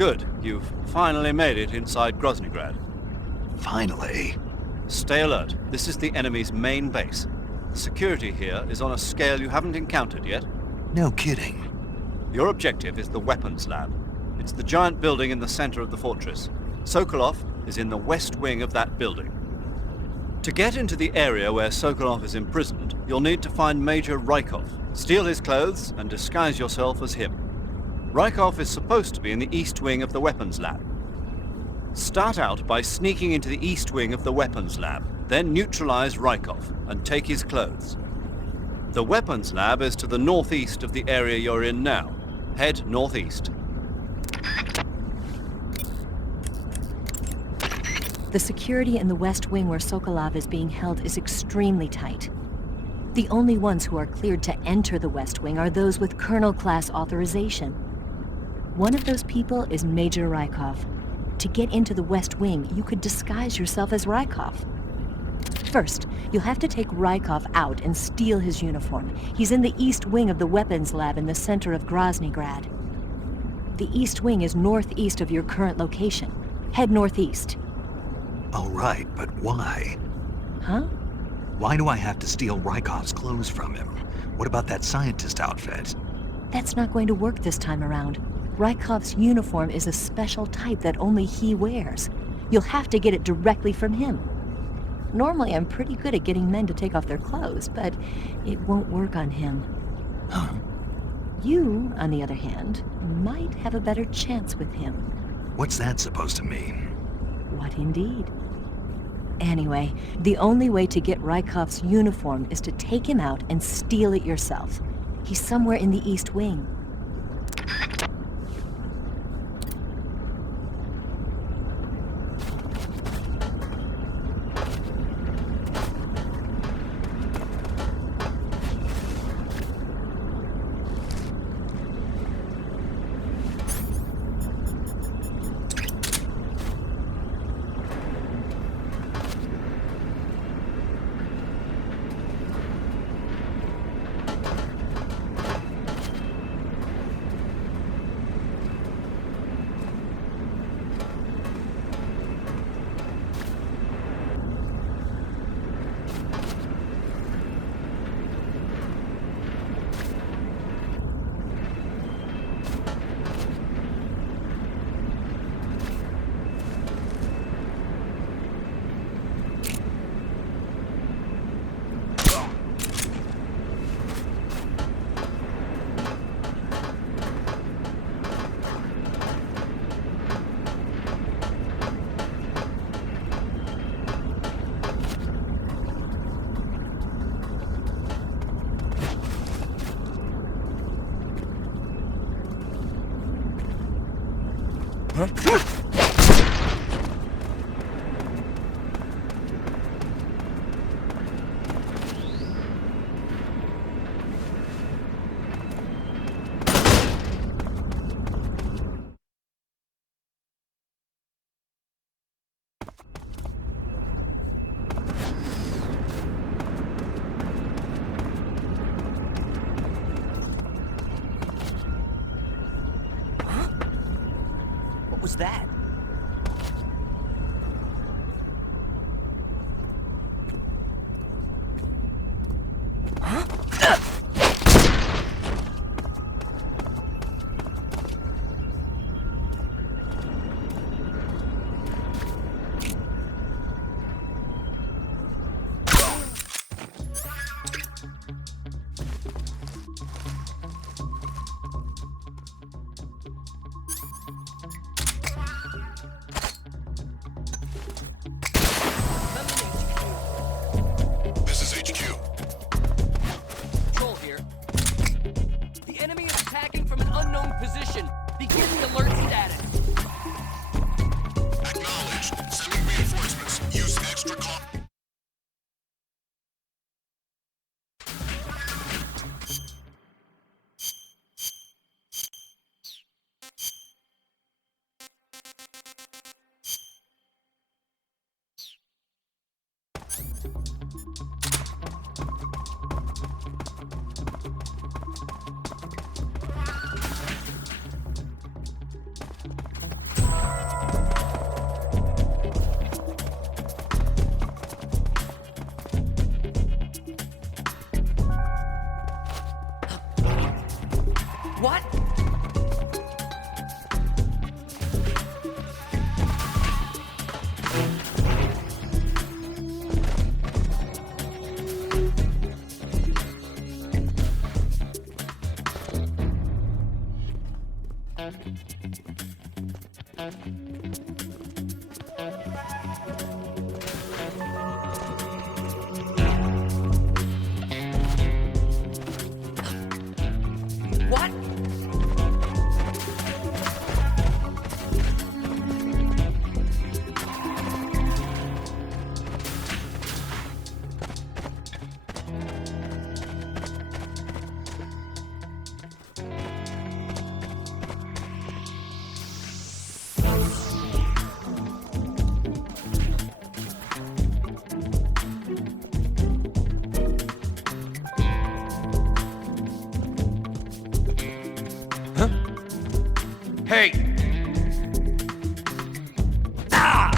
Good. You've finally made it inside Groznygrad. Finally. Stay alert. This is the enemy's main base. Security here is on a scale you haven't encountered yet. No kidding. Your objective is the weapons lab. It's the giant building in the center of the fortress. Sokolov is in the west wing of that building. To get into the area where Sokolov is imprisoned, you'll need to find Major Rykov, steal his clothes, and disguise yourself as him. Rykov is supposed to be in the east wing of the weapons lab. Start out by sneaking into the east wing of the weapons lab, then neutralize Rykov and take his clothes. The weapons lab is to the northeast of the area you're in now. Head northeast. The security in the west wing where Sokolov is being held is extremely tight. The only ones who are cleared to enter the west wing are those with colonel-class authorization. One of those people is Major Rykov. To get into the west wing, you could disguise yourself as Rykov. First, you'll have to take Rykov out and steal his uniform. He's in the east wing of the weapons lab in the center of Groznygrad. The east wing is northeast of your current location. Head northeast. All right, but why? Huh? Why do I have to steal Rykov's clothes from him? What about that scientist outfit? That's not going to work this time around. Rykov's uniform is a special type that only he wears. You'll have to get it directly from him. Normally, I'm pretty good at getting men to take off their clothes, but it won't work on him. Huh? You, on the other hand, might have a better chance with him. What's that supposed to mean? What indeed? Anyway, the only way to get Rykov's uniform is to take him out and steal it yourself. He's somewhere in the East Wing. What was that? way! Ah!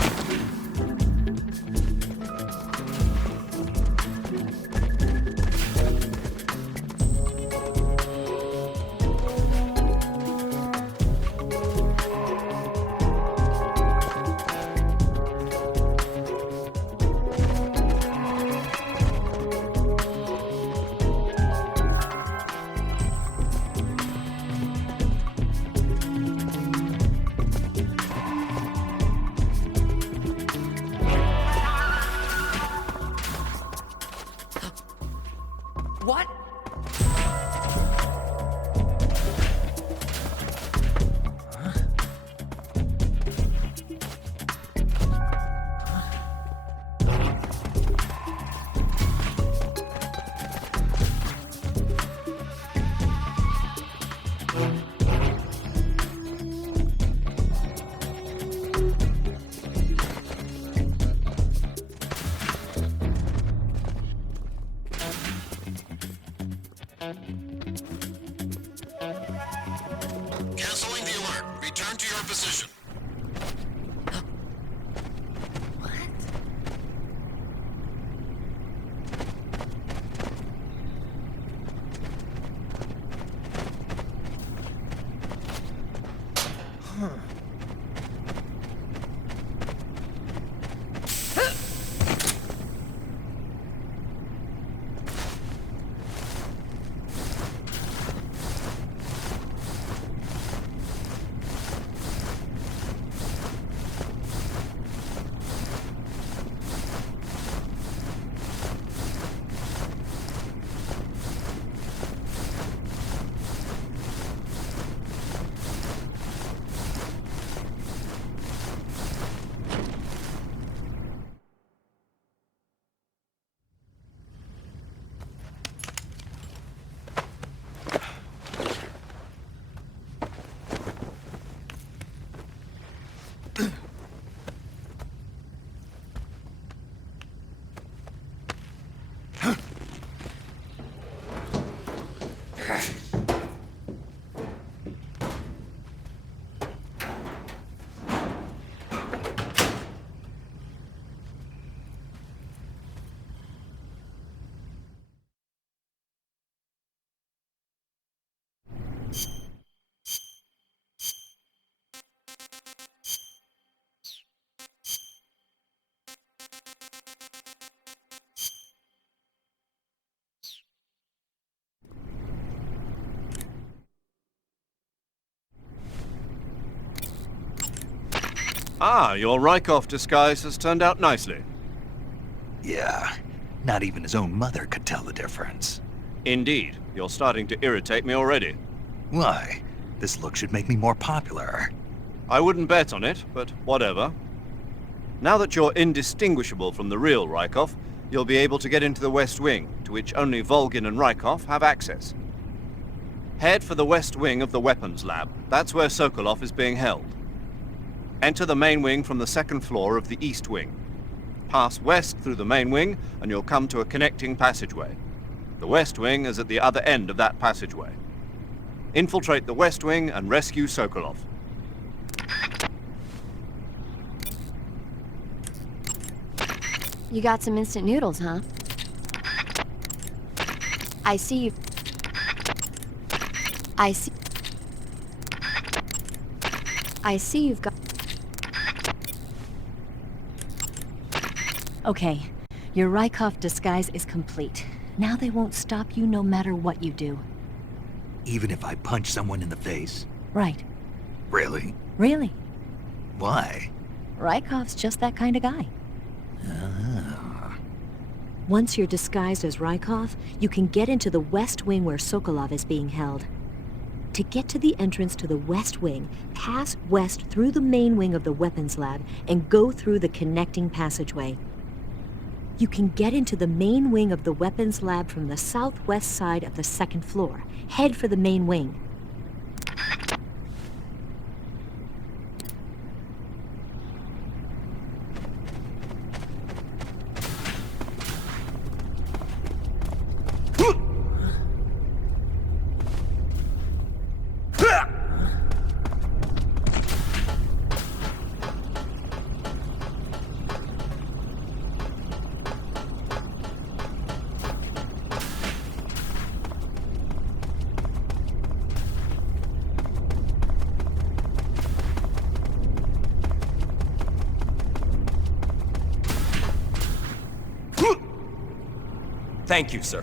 What? Canceling the alert. Return to your position. Ah, your Rykov disguise has turned out nicely. Yeah, not even his own mother could tell the difference. Indeed. You're starting to irritate me already. Why? This look should make me more popular. I wouldn't bet on it, but whatever. Now that you're indistinguishable from the real Rykov, you'll be able to get into the West Wing, to which only Volgin and Rykov have access. Head for the West Wing of the Weapons Lab. That's where Sokolov is being held. Enter the main wing from the second floor of the East Wing. Pass west through the main wing, and you'll come to a connecting passageway. The West Wing is at the other end of that passageway. Infiltrate the West Wing and rescue Sokolov. You got some instant noodles, huh? I see you. I see you've got... Okay, your Rykov disguise is complete. Now they won't stop you no matter what you do. Even if I punch someone in the face? Right. Really? Really. Why? Rykov's just that kind of guy. Once you're disguised as Rykov, you can get into the West Wing where Sokolov is being held. To get to the entrance to the West Wing, pass west through the main wing of the Weapons Lab and go through the connecting passageway. You can get into the main wing of the Weapons Lab from the southwest side of the second floor. Head for the main wing. Thank you, sir.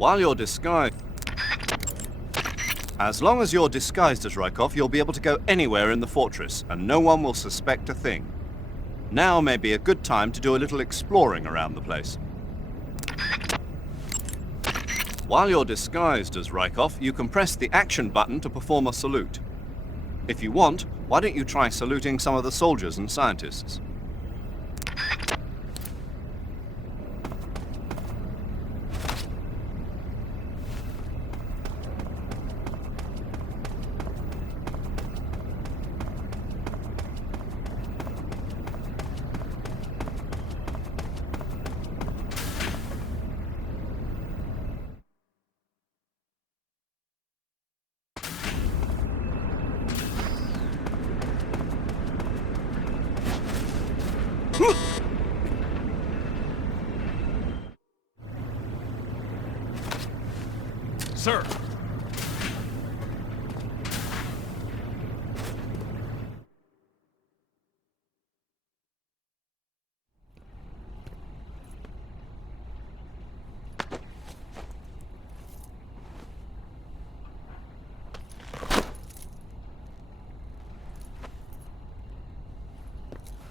While you're disguised... As long as you're disguised as Rykov, you'll be able to go anywhere in the fortress, and no one will suspect a thing. Now may be a good time to do a little exploring around the place. While you're disguised as Rykov, you can press the action button to perform a salute. If you want, why don't you try saluting some of the soldiers and scientists? Sir!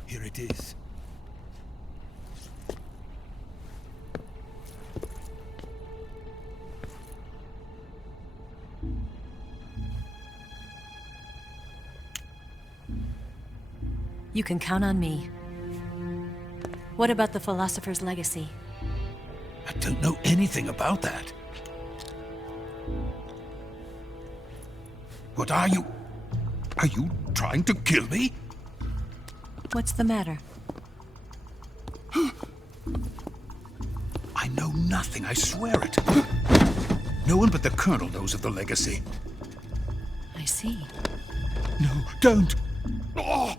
Here it is. You can count on me. What about the philosopher's legacy? I don't know anything about that. What are you? Are you trying to kill me? What's the matter? I know nothing, I swear it. No one but the Colonel knows of the legacy. I see. No, don't! Oh!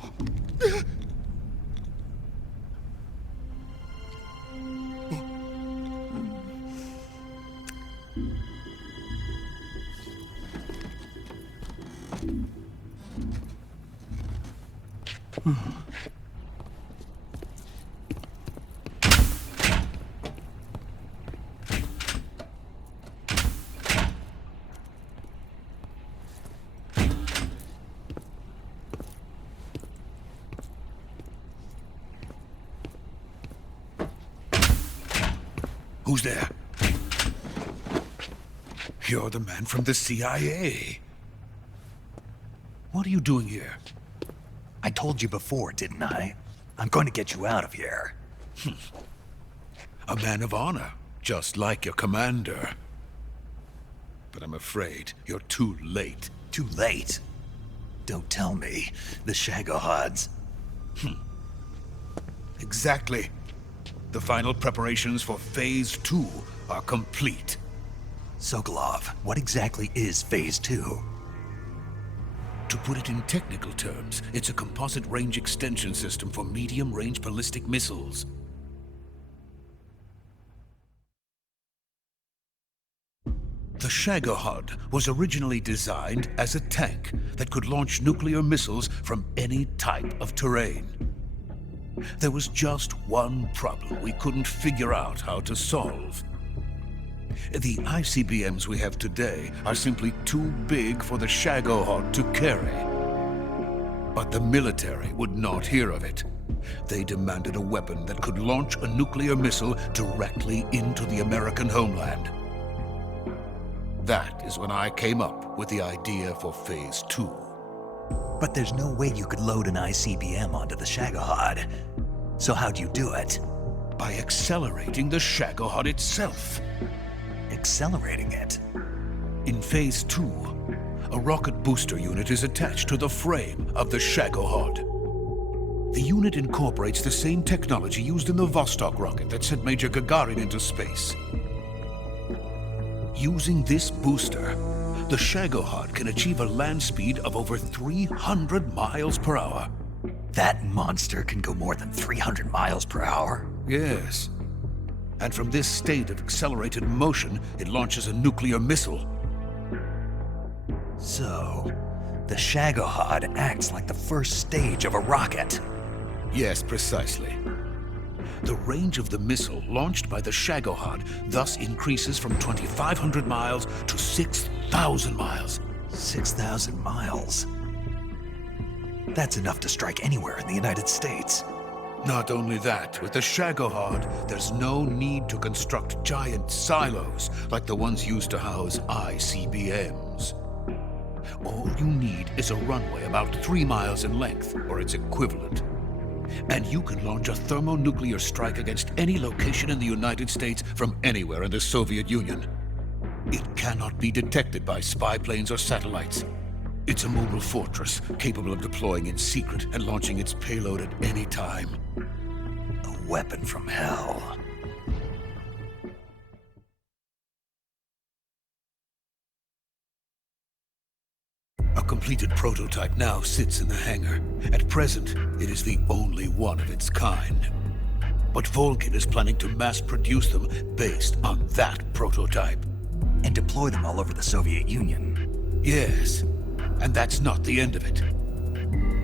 Who's there? You're the man from the CIA. What are you doing here? I told you before, didn't I? I'm going to get you out of here. A man of honor, just like your commander. But I'm afraid you're too late. Too late? Don't tell me. The Shagohods. Exactly. The final preparations for Phase 2 are complete. Sokolov, what exactly is Phase 2? To put it in technical terms, it's a composite range extension system for medium-range ballistic missiles. The Shagohod was originally designed as a tank that could launch nuclear missiles from any type of terrain. There was just one problem we couldn't figure out how to solve. The ICBMs we have today are simply too big for the Shagohod to carry. But the military would not hear of it. They demanded a weapon that could launch a nuclear missile directly into the American homeland. That is when I came up with the idea for Phase 2. But there's no way you could load an ICBM onto the Shagohod. So how'd you do it? By accelerating the Shagohod itself. Accelerating it? In Phase 2, a rocket booster unit is attached to the frame of the Shagohod. The unit incorporates the same technology used in the Vostok rocket that sent Major Gagarin into space. Using this booster, the Shagohod can achieve a land speed of over 300 miles per hour. That monster can go more than 300 miles per hour? Yes. And from this state of accelerated motion, it launches a nuclear missile. So, the Shagohod acts like the first stage of a rocket. Yes, precisely. The range of the missile launched by the Shagohod thus increases from 2,500 miles to 6,000 miles. 6,000 miles? That's enough to strike anywhere in the United States. Not only that, with the Shagohod, there's no need to construct giant silos like the ones used to house ICBMs. All you need is a runway about 3 miles in length, or its equivalent. And you can launch a thermonuclear strike against any location in the United States from anywhere in the Soviet Union. It cannot be detected by spy planes or satellites. It's a mobile fortress, capable of deploying in secret and launching its payload at any time. A weapon from hell. A completed prototype now sits in the hangar. At present, it is the only one of its kind. But Volgin is planning to mass produce them based on that prototype. And deploy them all over the Soviet Union. Yes, and that's not the end of it.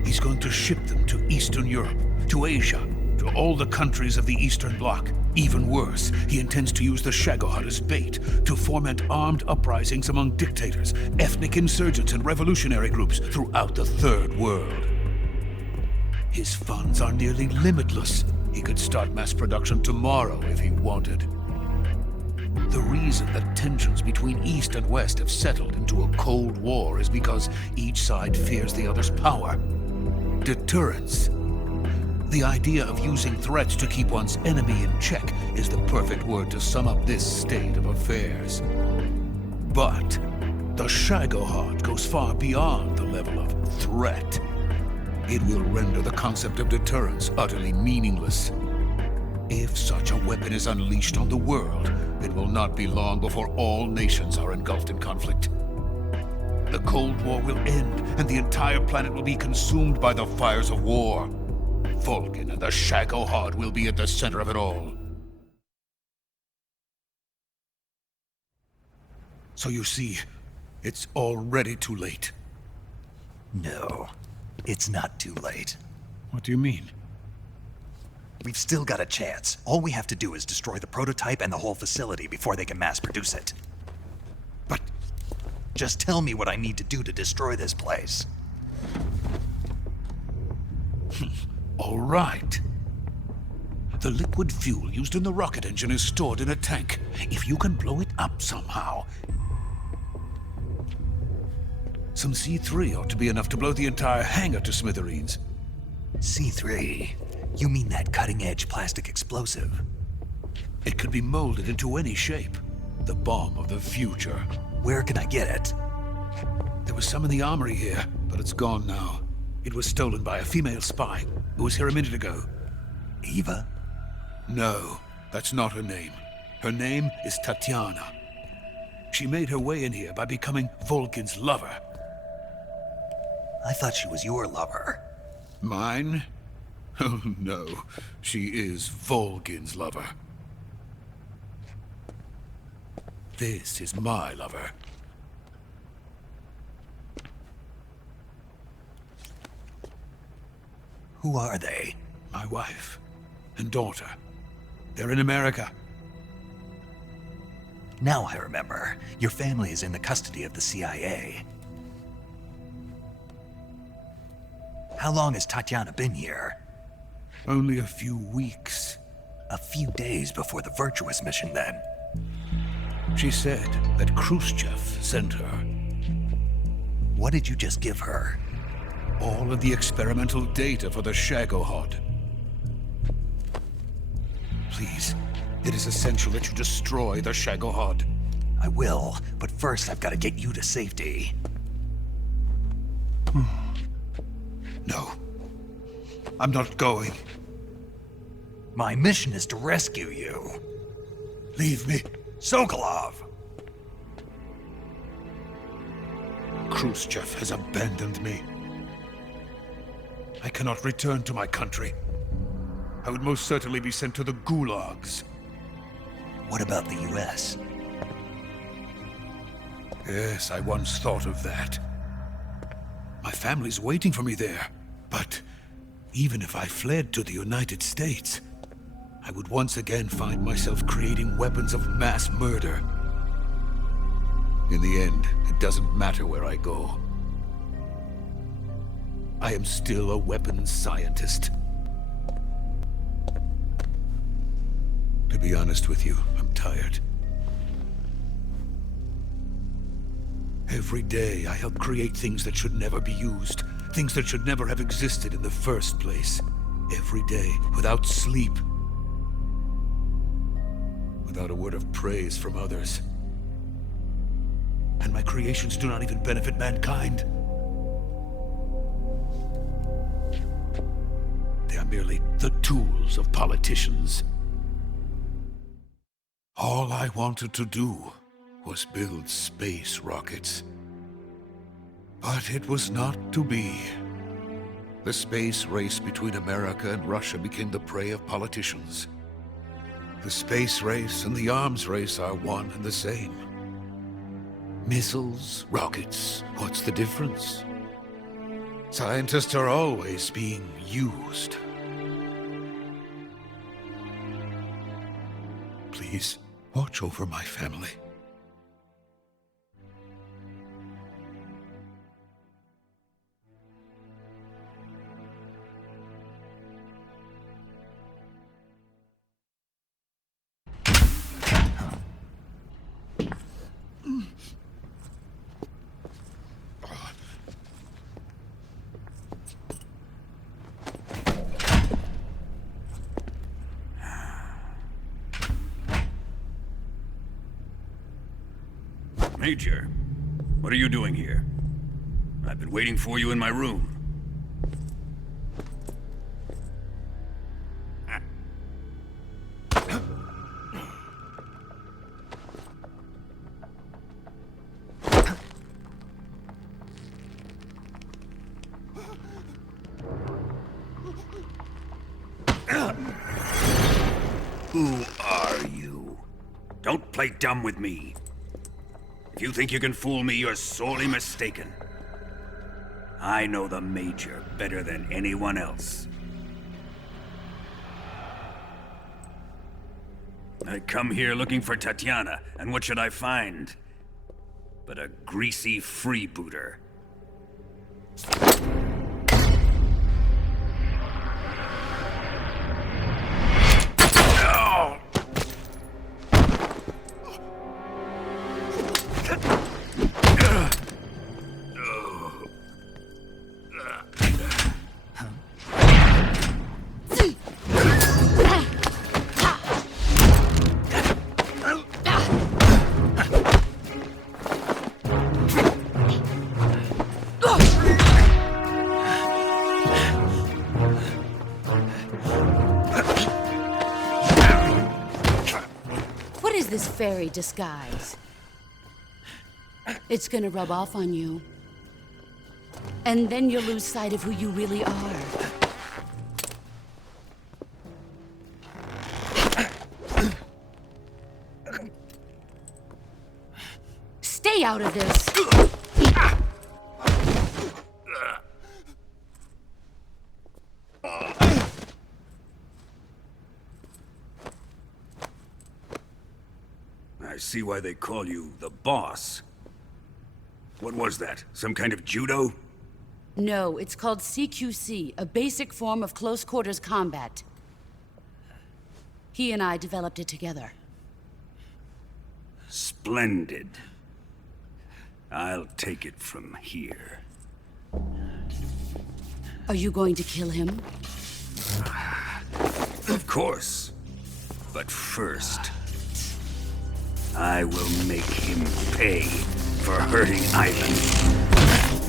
He's going to ship them to Eastern Europe, to Asia, to all the countries of the Eastern Bloc. Even worse, he intends to use the Shagohod as bait to foment armed uprisings among dictators, ethnic insurgents, and revolutionary groups throughout the Third World. His funds are nearly limitless. He could start mass production tomorrow if he wanted. The reason that tensions between East and West have settled into a Cold War is because each side fears the other's power. Deterrence. The idea of using threats to keep one's enemy in check is the perfect word to sum up this state of affairs. But the Shagohod goes far beyond the level of threat. It will render the concept of deterrence utterly meaningless. If such a weapon is unleashed on the world, it will not be long before all nations are engulfed in conflict. The Cold War will end, and the entire planet will be consumed by the fires of war. Volgin and the Shagohod will be at the center of it all. So you see, it's already too late. No, it's not too late. What do you mean? We've still got a chance. All we have to do is destroy the prototype and the whole facility before they can mass produce it. But just tell me what I need to do to destroy this place. All right. The liquid fuel used in the rocket engine is stored in a tank. If you can blow it up somehow... Some C3 ought to be enough to blow the entire hangar to smithereens. C3? You mean that cutting-edge plastic explosive? It could be molded into any shape. The bomb of the future. Where can I get it? There was some in the armory here, but it's gone now. It was stolen by a female spy who was here a minute ago. Eva? No, that's not her name. Her name is Tatiana. She made her way in here by becoming Volkin's lover. I thought she was your lover. Mine? Oh no, she is Volkin's lover. This is my lover. Who are they? My wife and daughter. They're in America. Now I remember. Your family is in the custody of the CIA. How long has Tatiana been here? Only a few weeks. A few days before the Virtuous mission, then. She said that Khrushchev sent her. What did you just give her? All of the experimental data for the Shagohod. Please, it is essential that you destroy the Shagohod. I will, but first I've got to get you to safety. No. I'm not going. My mission is to rescue you. Leave me. Sokolov! Khrushchev has abandoned me. I cannot return to my country. I would most certainly be sent to the gulags. What about the US? Yes, I once thought of that. My family's waiting for me there. But even if I fled to the United States, I would once again find myself creating weapons of mass murder. In the end, it doesn't matter where I go. I am still a weapons scientist. To be honest with you, I'm tired. Every day, I help create things that should never be used. Things that should never have existed in the first place. Every day, without sleep. Without a word of praise from others. And my creations do not even benefit mankind. They are merely the tools of politicians. All I wanted to do was build space rockets. But it was not to be. The space race between America and Russia became the prey of politicians. The space race and the arms race are one and the same. Missiles, rockets, what's the difference? Scientists are always being used. Please, watch over my family. Major, what are you doing here? I've been waiting for you in my room. Who are you? Don't play dumb with me. If you think you can fool me, you're sorely mistaken. I know the Major better than anyone else. I come here looking for Tatiana, and what should I find? But a greasy freebooter. Use this fairy disguise. It's gonna rub off on you. And then you'll lose sight of who you really are. Stay out of this! I see why they call you the boss. What was that? Some kind of judo? No, it's called CQC, a basic form of close quarters combat. He and I developed it together. Splendid. I'll take it from here. Are you going to kill him? Of course. But first, I will make him pay for hurting Ivan.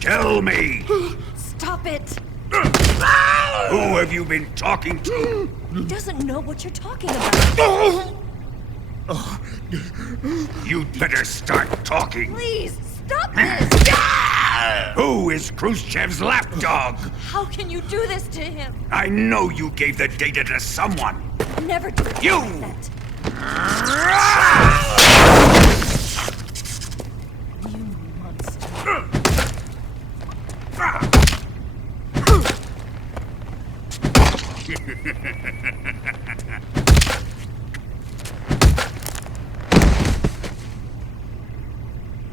Tell me! Stop it! Who have you been talking to? He doesn't know what you're talking about. You'd better start talking. Please, stop this! Who is Khrushchev's lapdog? How can you do this to him? I know you gave the data to someone. Never do You! that. You monster.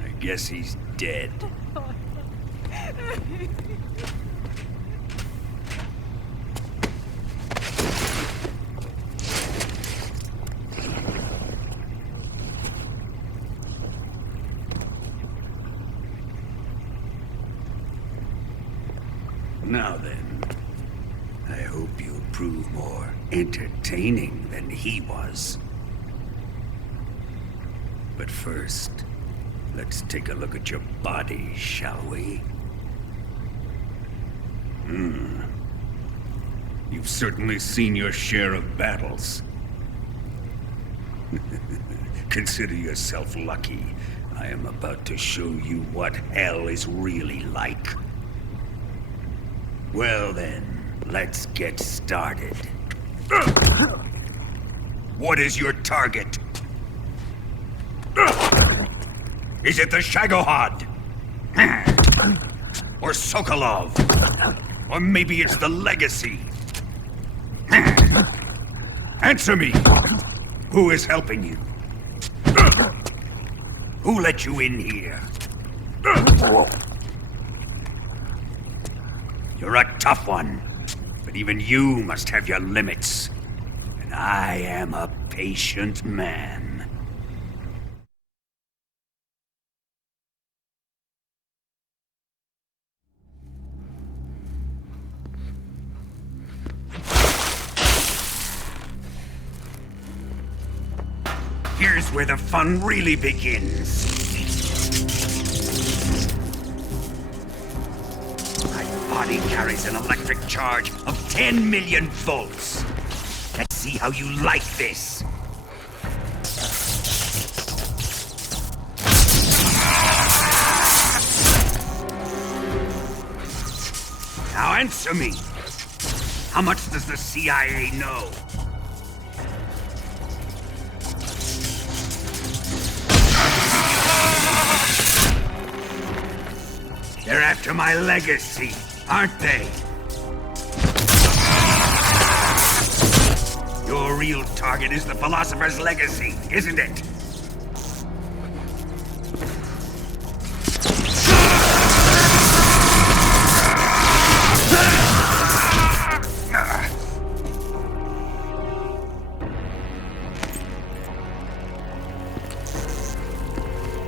I guess he's dead. Now then, I hope you'll prove more entertaining than he was. But first, let's take a look at your body, shall we? You've certainly seen your share of battles. Consider yourself lucky. I am about to show you what hell is really like. Well then, let's get started. What is your target? Is it the Shagohod? Or Sokolov? Or maybe it's the Legacy? Answer me! Who is helping you? Who let you in here? You're a tough one, but even you must have your limits. And I am a patient man. Here's where the fun really begins. My body carries an electric charge of 10 million volts. Let's see how you like this. Now answer me. How much does the CIA know? They're after my legacy, aren't they? Your real target is the Philosopher's Legacy, isn't it?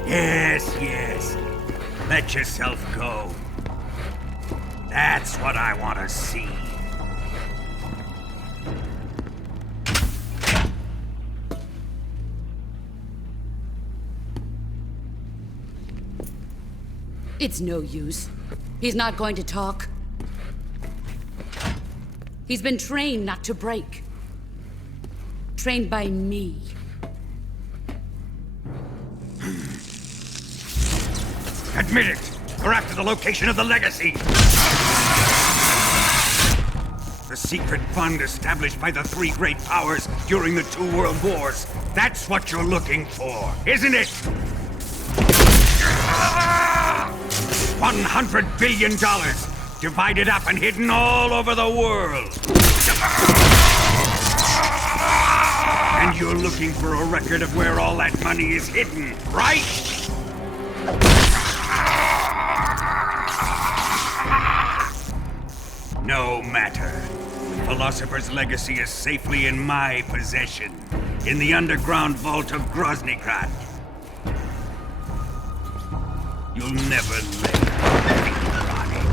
Yes. Let yourself go. That's what I want to see. It's no use. He's not going to talk. He's been trained not to break. Trained by me. Admit it! We're after the location of the Legacy! The secret fund established by the three great powers during the 2 world wars. That's what you're looking for, isn't it? $100 billion, divided up and hidden all over the world. And you're looking for a record of where all that money is hidden, right? No matter. The Philosopher's Legacy is safely in my possession, in the underground vault of Groznygrad. You'll never lay a finger on it.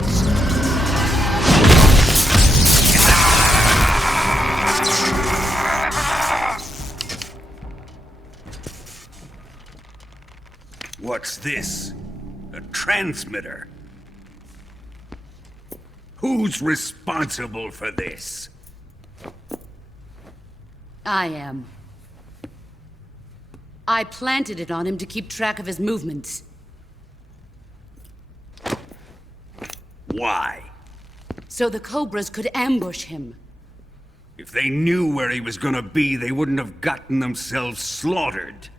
What's this? A transmitter? Who's responsible for this? I am. I planted it on him to keep track of his movements. Why? So the Cobras could ambush him. If they knew where he was gonna be, they wouldn't have gotten themselves slaughtered.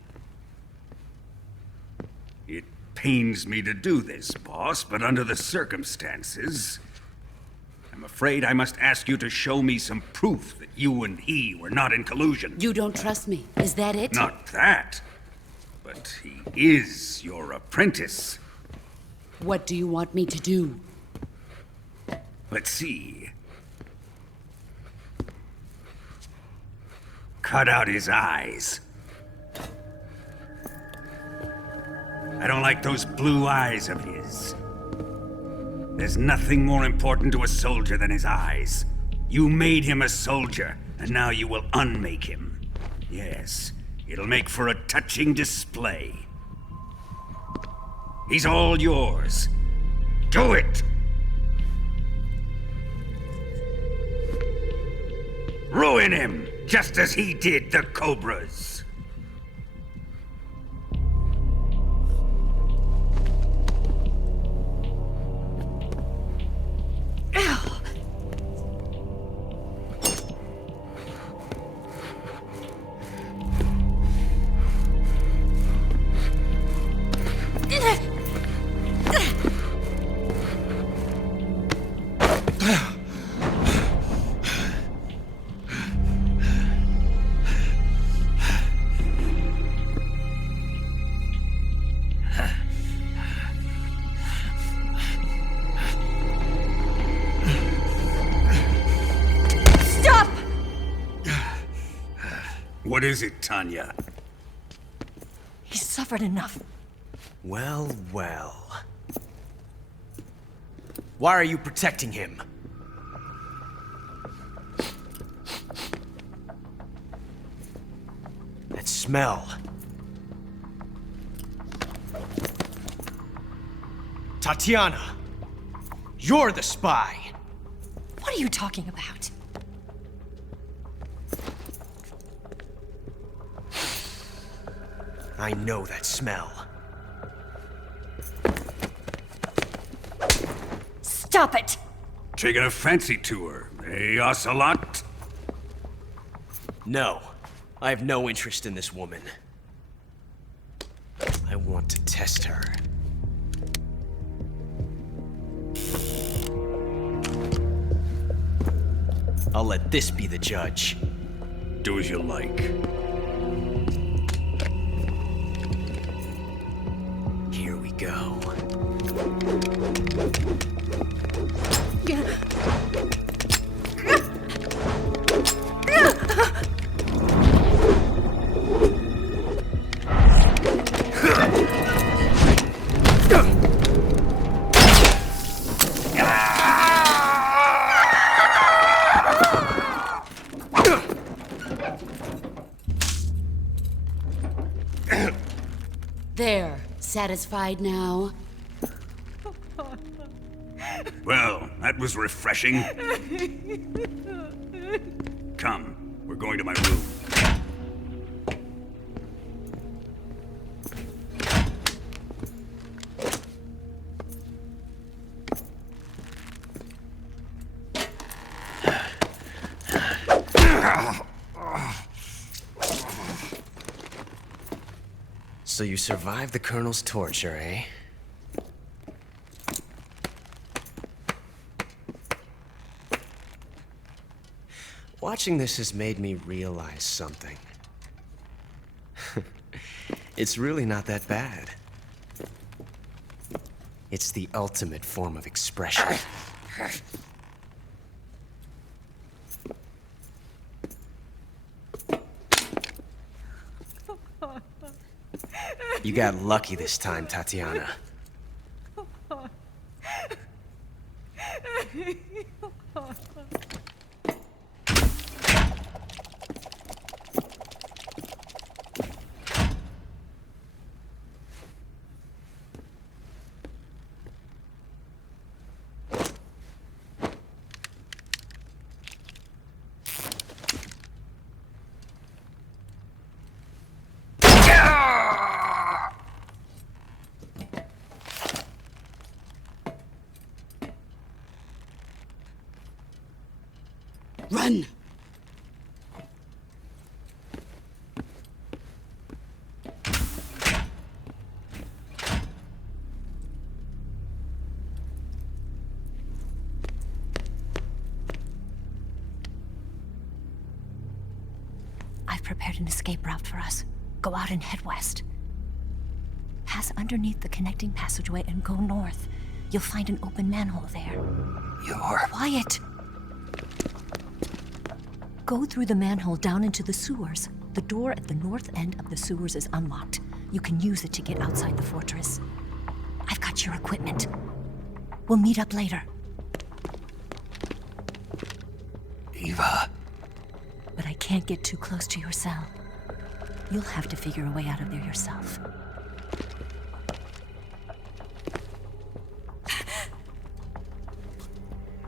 It pains me to do this, boss, but under the circumstances, I'm afraid I must ask you to show me some proof that you and he were not in collusion. You don't trust me, is that it? Not that, but he is your apprentice. What do you want me to do? Let's see. Cut out his eyes. I don't like those blue eyes of his. There's nothing more important to a soldier than his eyes. You made him a soldier, and now you will unmake him. Yes, it'll make for a touching display. He's all yours. Do it! Ruin him, just as he did the Cobras. What is it, Tanya? He's suffered enough. Well, well. Why are you protecting him? That smell. Tatiana! You're the spy! What are you talking about? I know that smell. Stop it! Taking a fancy to her, eh, Ocelot? No. I have no interest in this woman. I want to test her. I'll let this be the judge. Do as you like. Here we go. There. Satisfied now? Well, that was refreshing. Come, we're going to my room. So you survived the Colonel's torture, eh? Watching this has made me realize something. It's really not that bad. It's the ultimate form of expression. You got lucky this time, Tatiana. Run! I've prepared an escape route for us. Go out and head west. Pass underneath the connecting passageway and go north. You'll find an open manhole there. You're... Quiet! Go through the manhole down into the sewers. The door at the north end of the sewers is unlocked. You can use it to get outside the fortress. I've got your equipment. We'll meet up later. Eva. But I can't get too close to your cell. You'll have to figure a way out of there yourself.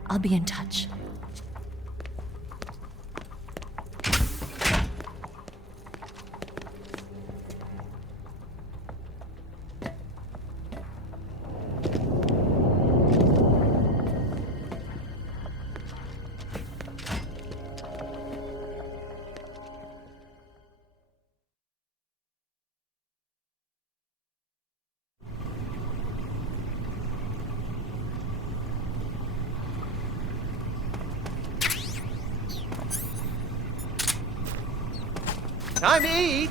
I'll be in touch. Time to eat!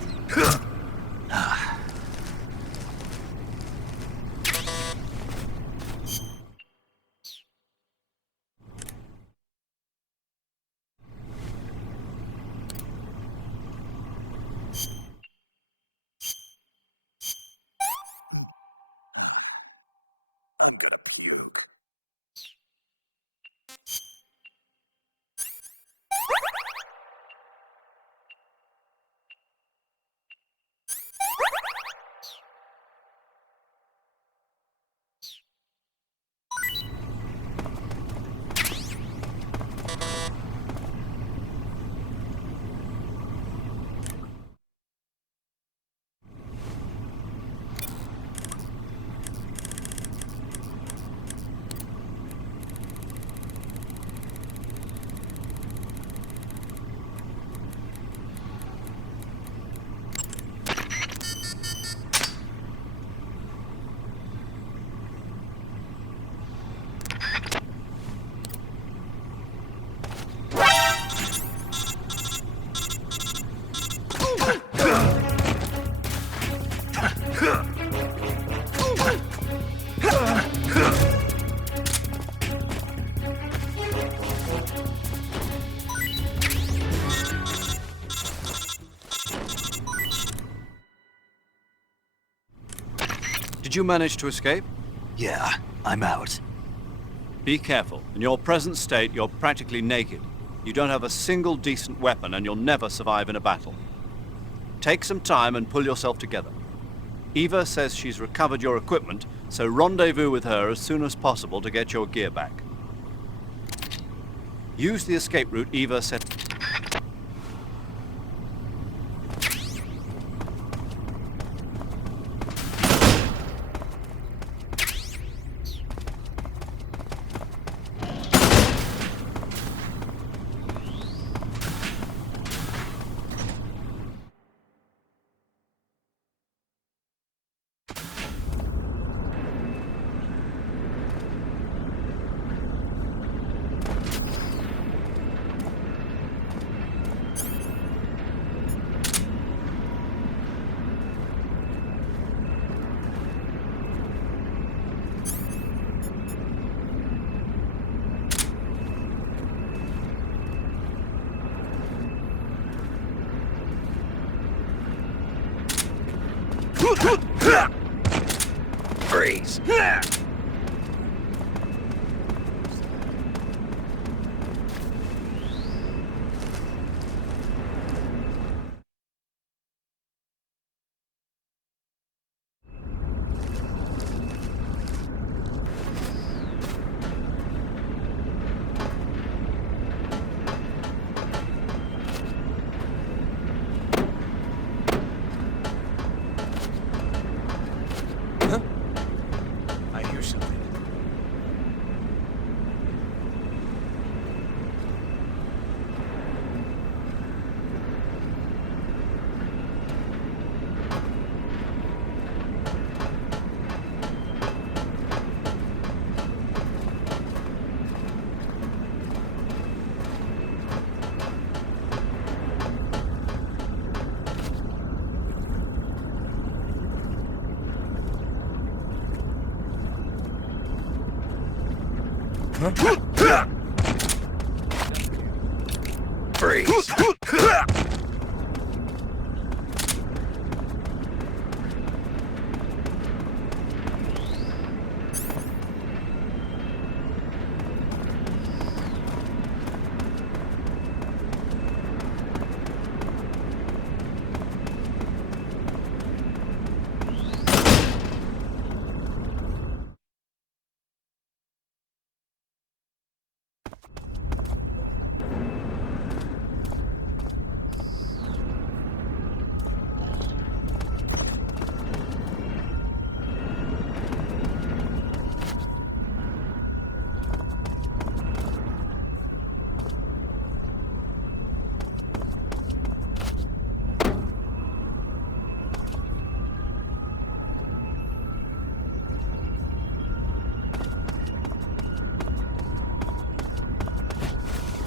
I'm gonna puke. Did you manage to escape? Yeah, I'm out. Be careful. In your present state, you're practically naked. You don't have a single decent weapon, and you'll never survive in a battle. Take some time and pull yourself together. Eva says she's recovered your equipment, so rendezvous with her as soon as possible to get your gear back. Use the escape route Eva set. Freeze! I hear something. Freeze!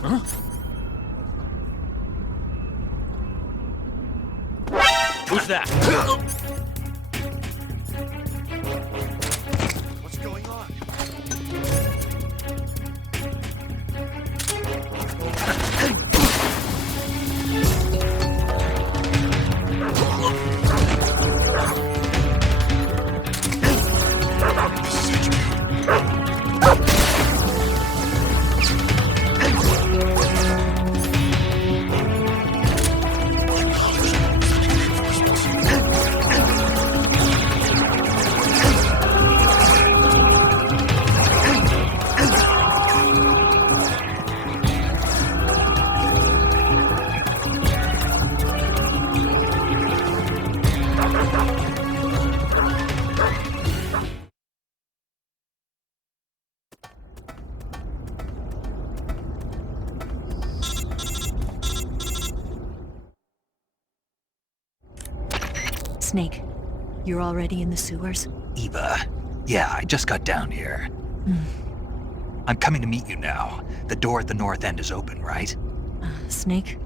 Huh? Who's that? What's going on? Snake, you're already in the sewers? Eva. Yeah, I just got down here. I'm coming to meet you now. The door at the north end is open, right? Snake?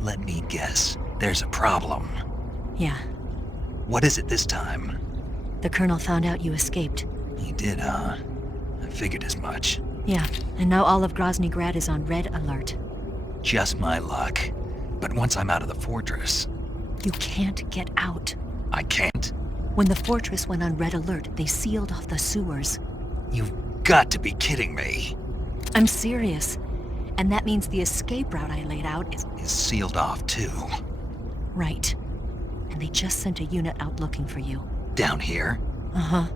Let me guess. There's a problem. Yeah. What is it this time? The Colonel found out you escaped. He did, huh? I figured as much. Yeah, and now all of Grozny Grad is on red alert. Just my luck. But once I'm out of the fortress... You can't get out. I can't? When the fortress went on red alert, they sealed off the sewers. You've got to be kidding me. I'm serious. And that means the escape route I laid out is sealed off, too. Right. And they just sent a unit out looking for you. Down here? Uh-huh.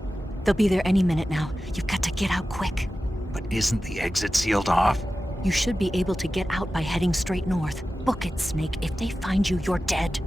They'll be there any minute now. You've got to get out quick. But isn't the exit sealed off? You should be able to get out by heading straight north. Book it, Snake. If they find you, you're dead.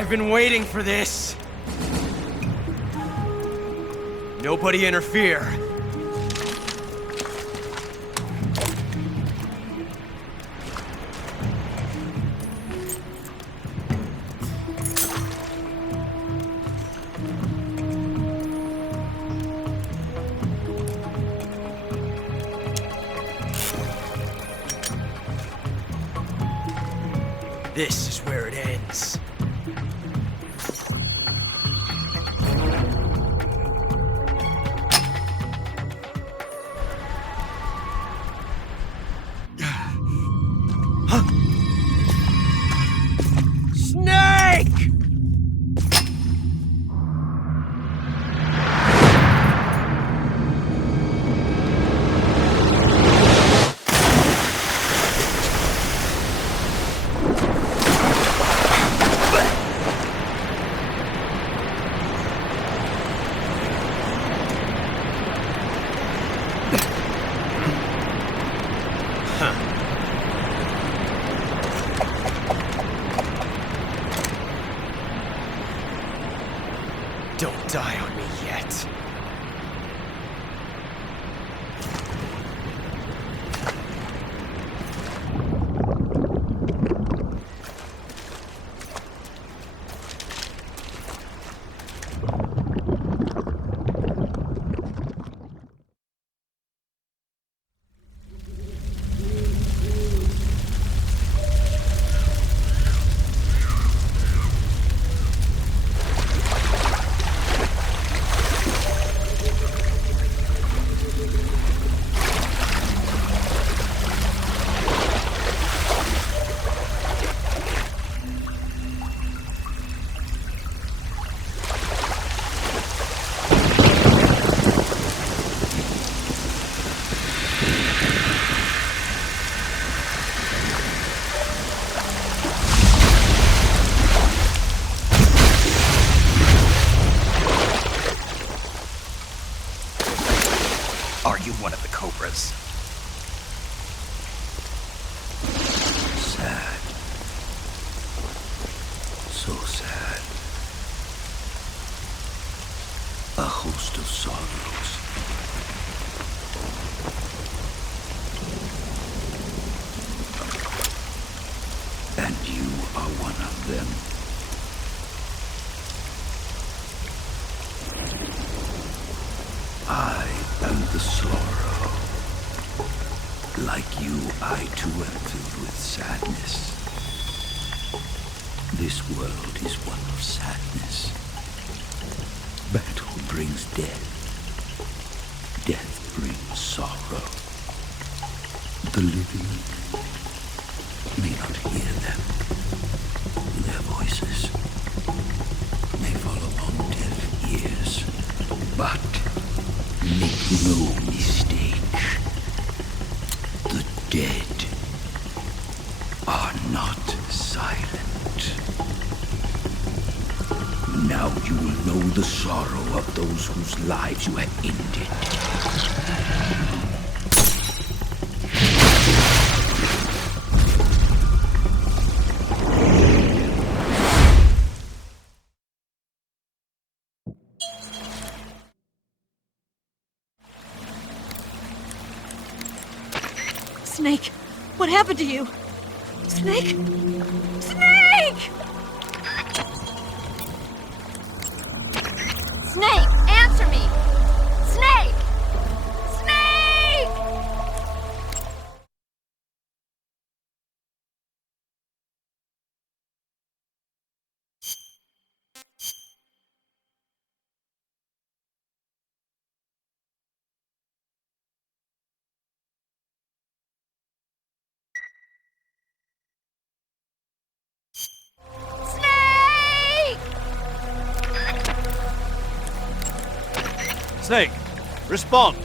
I've been waiting for this. Nobody interfere. This is where it ends. Snake! Don't die on me yet. Are you one of the Cobras? Sad. So sad. A host of sorrows. And you are one of them. I am the sorrow. Like you, I too am filled with sadness. This world is one of sadness. Battle brings death. Death brings sorrow. The living may not hear them. Their voices may fall upon deaf ears. But make no mistake. The dead are not silent. Now you will know the sorrow of those whose lives you have ended. Snake, what happened to you? Snake? Snake! Snake, answer me! Snake! Snake! Snake, respond.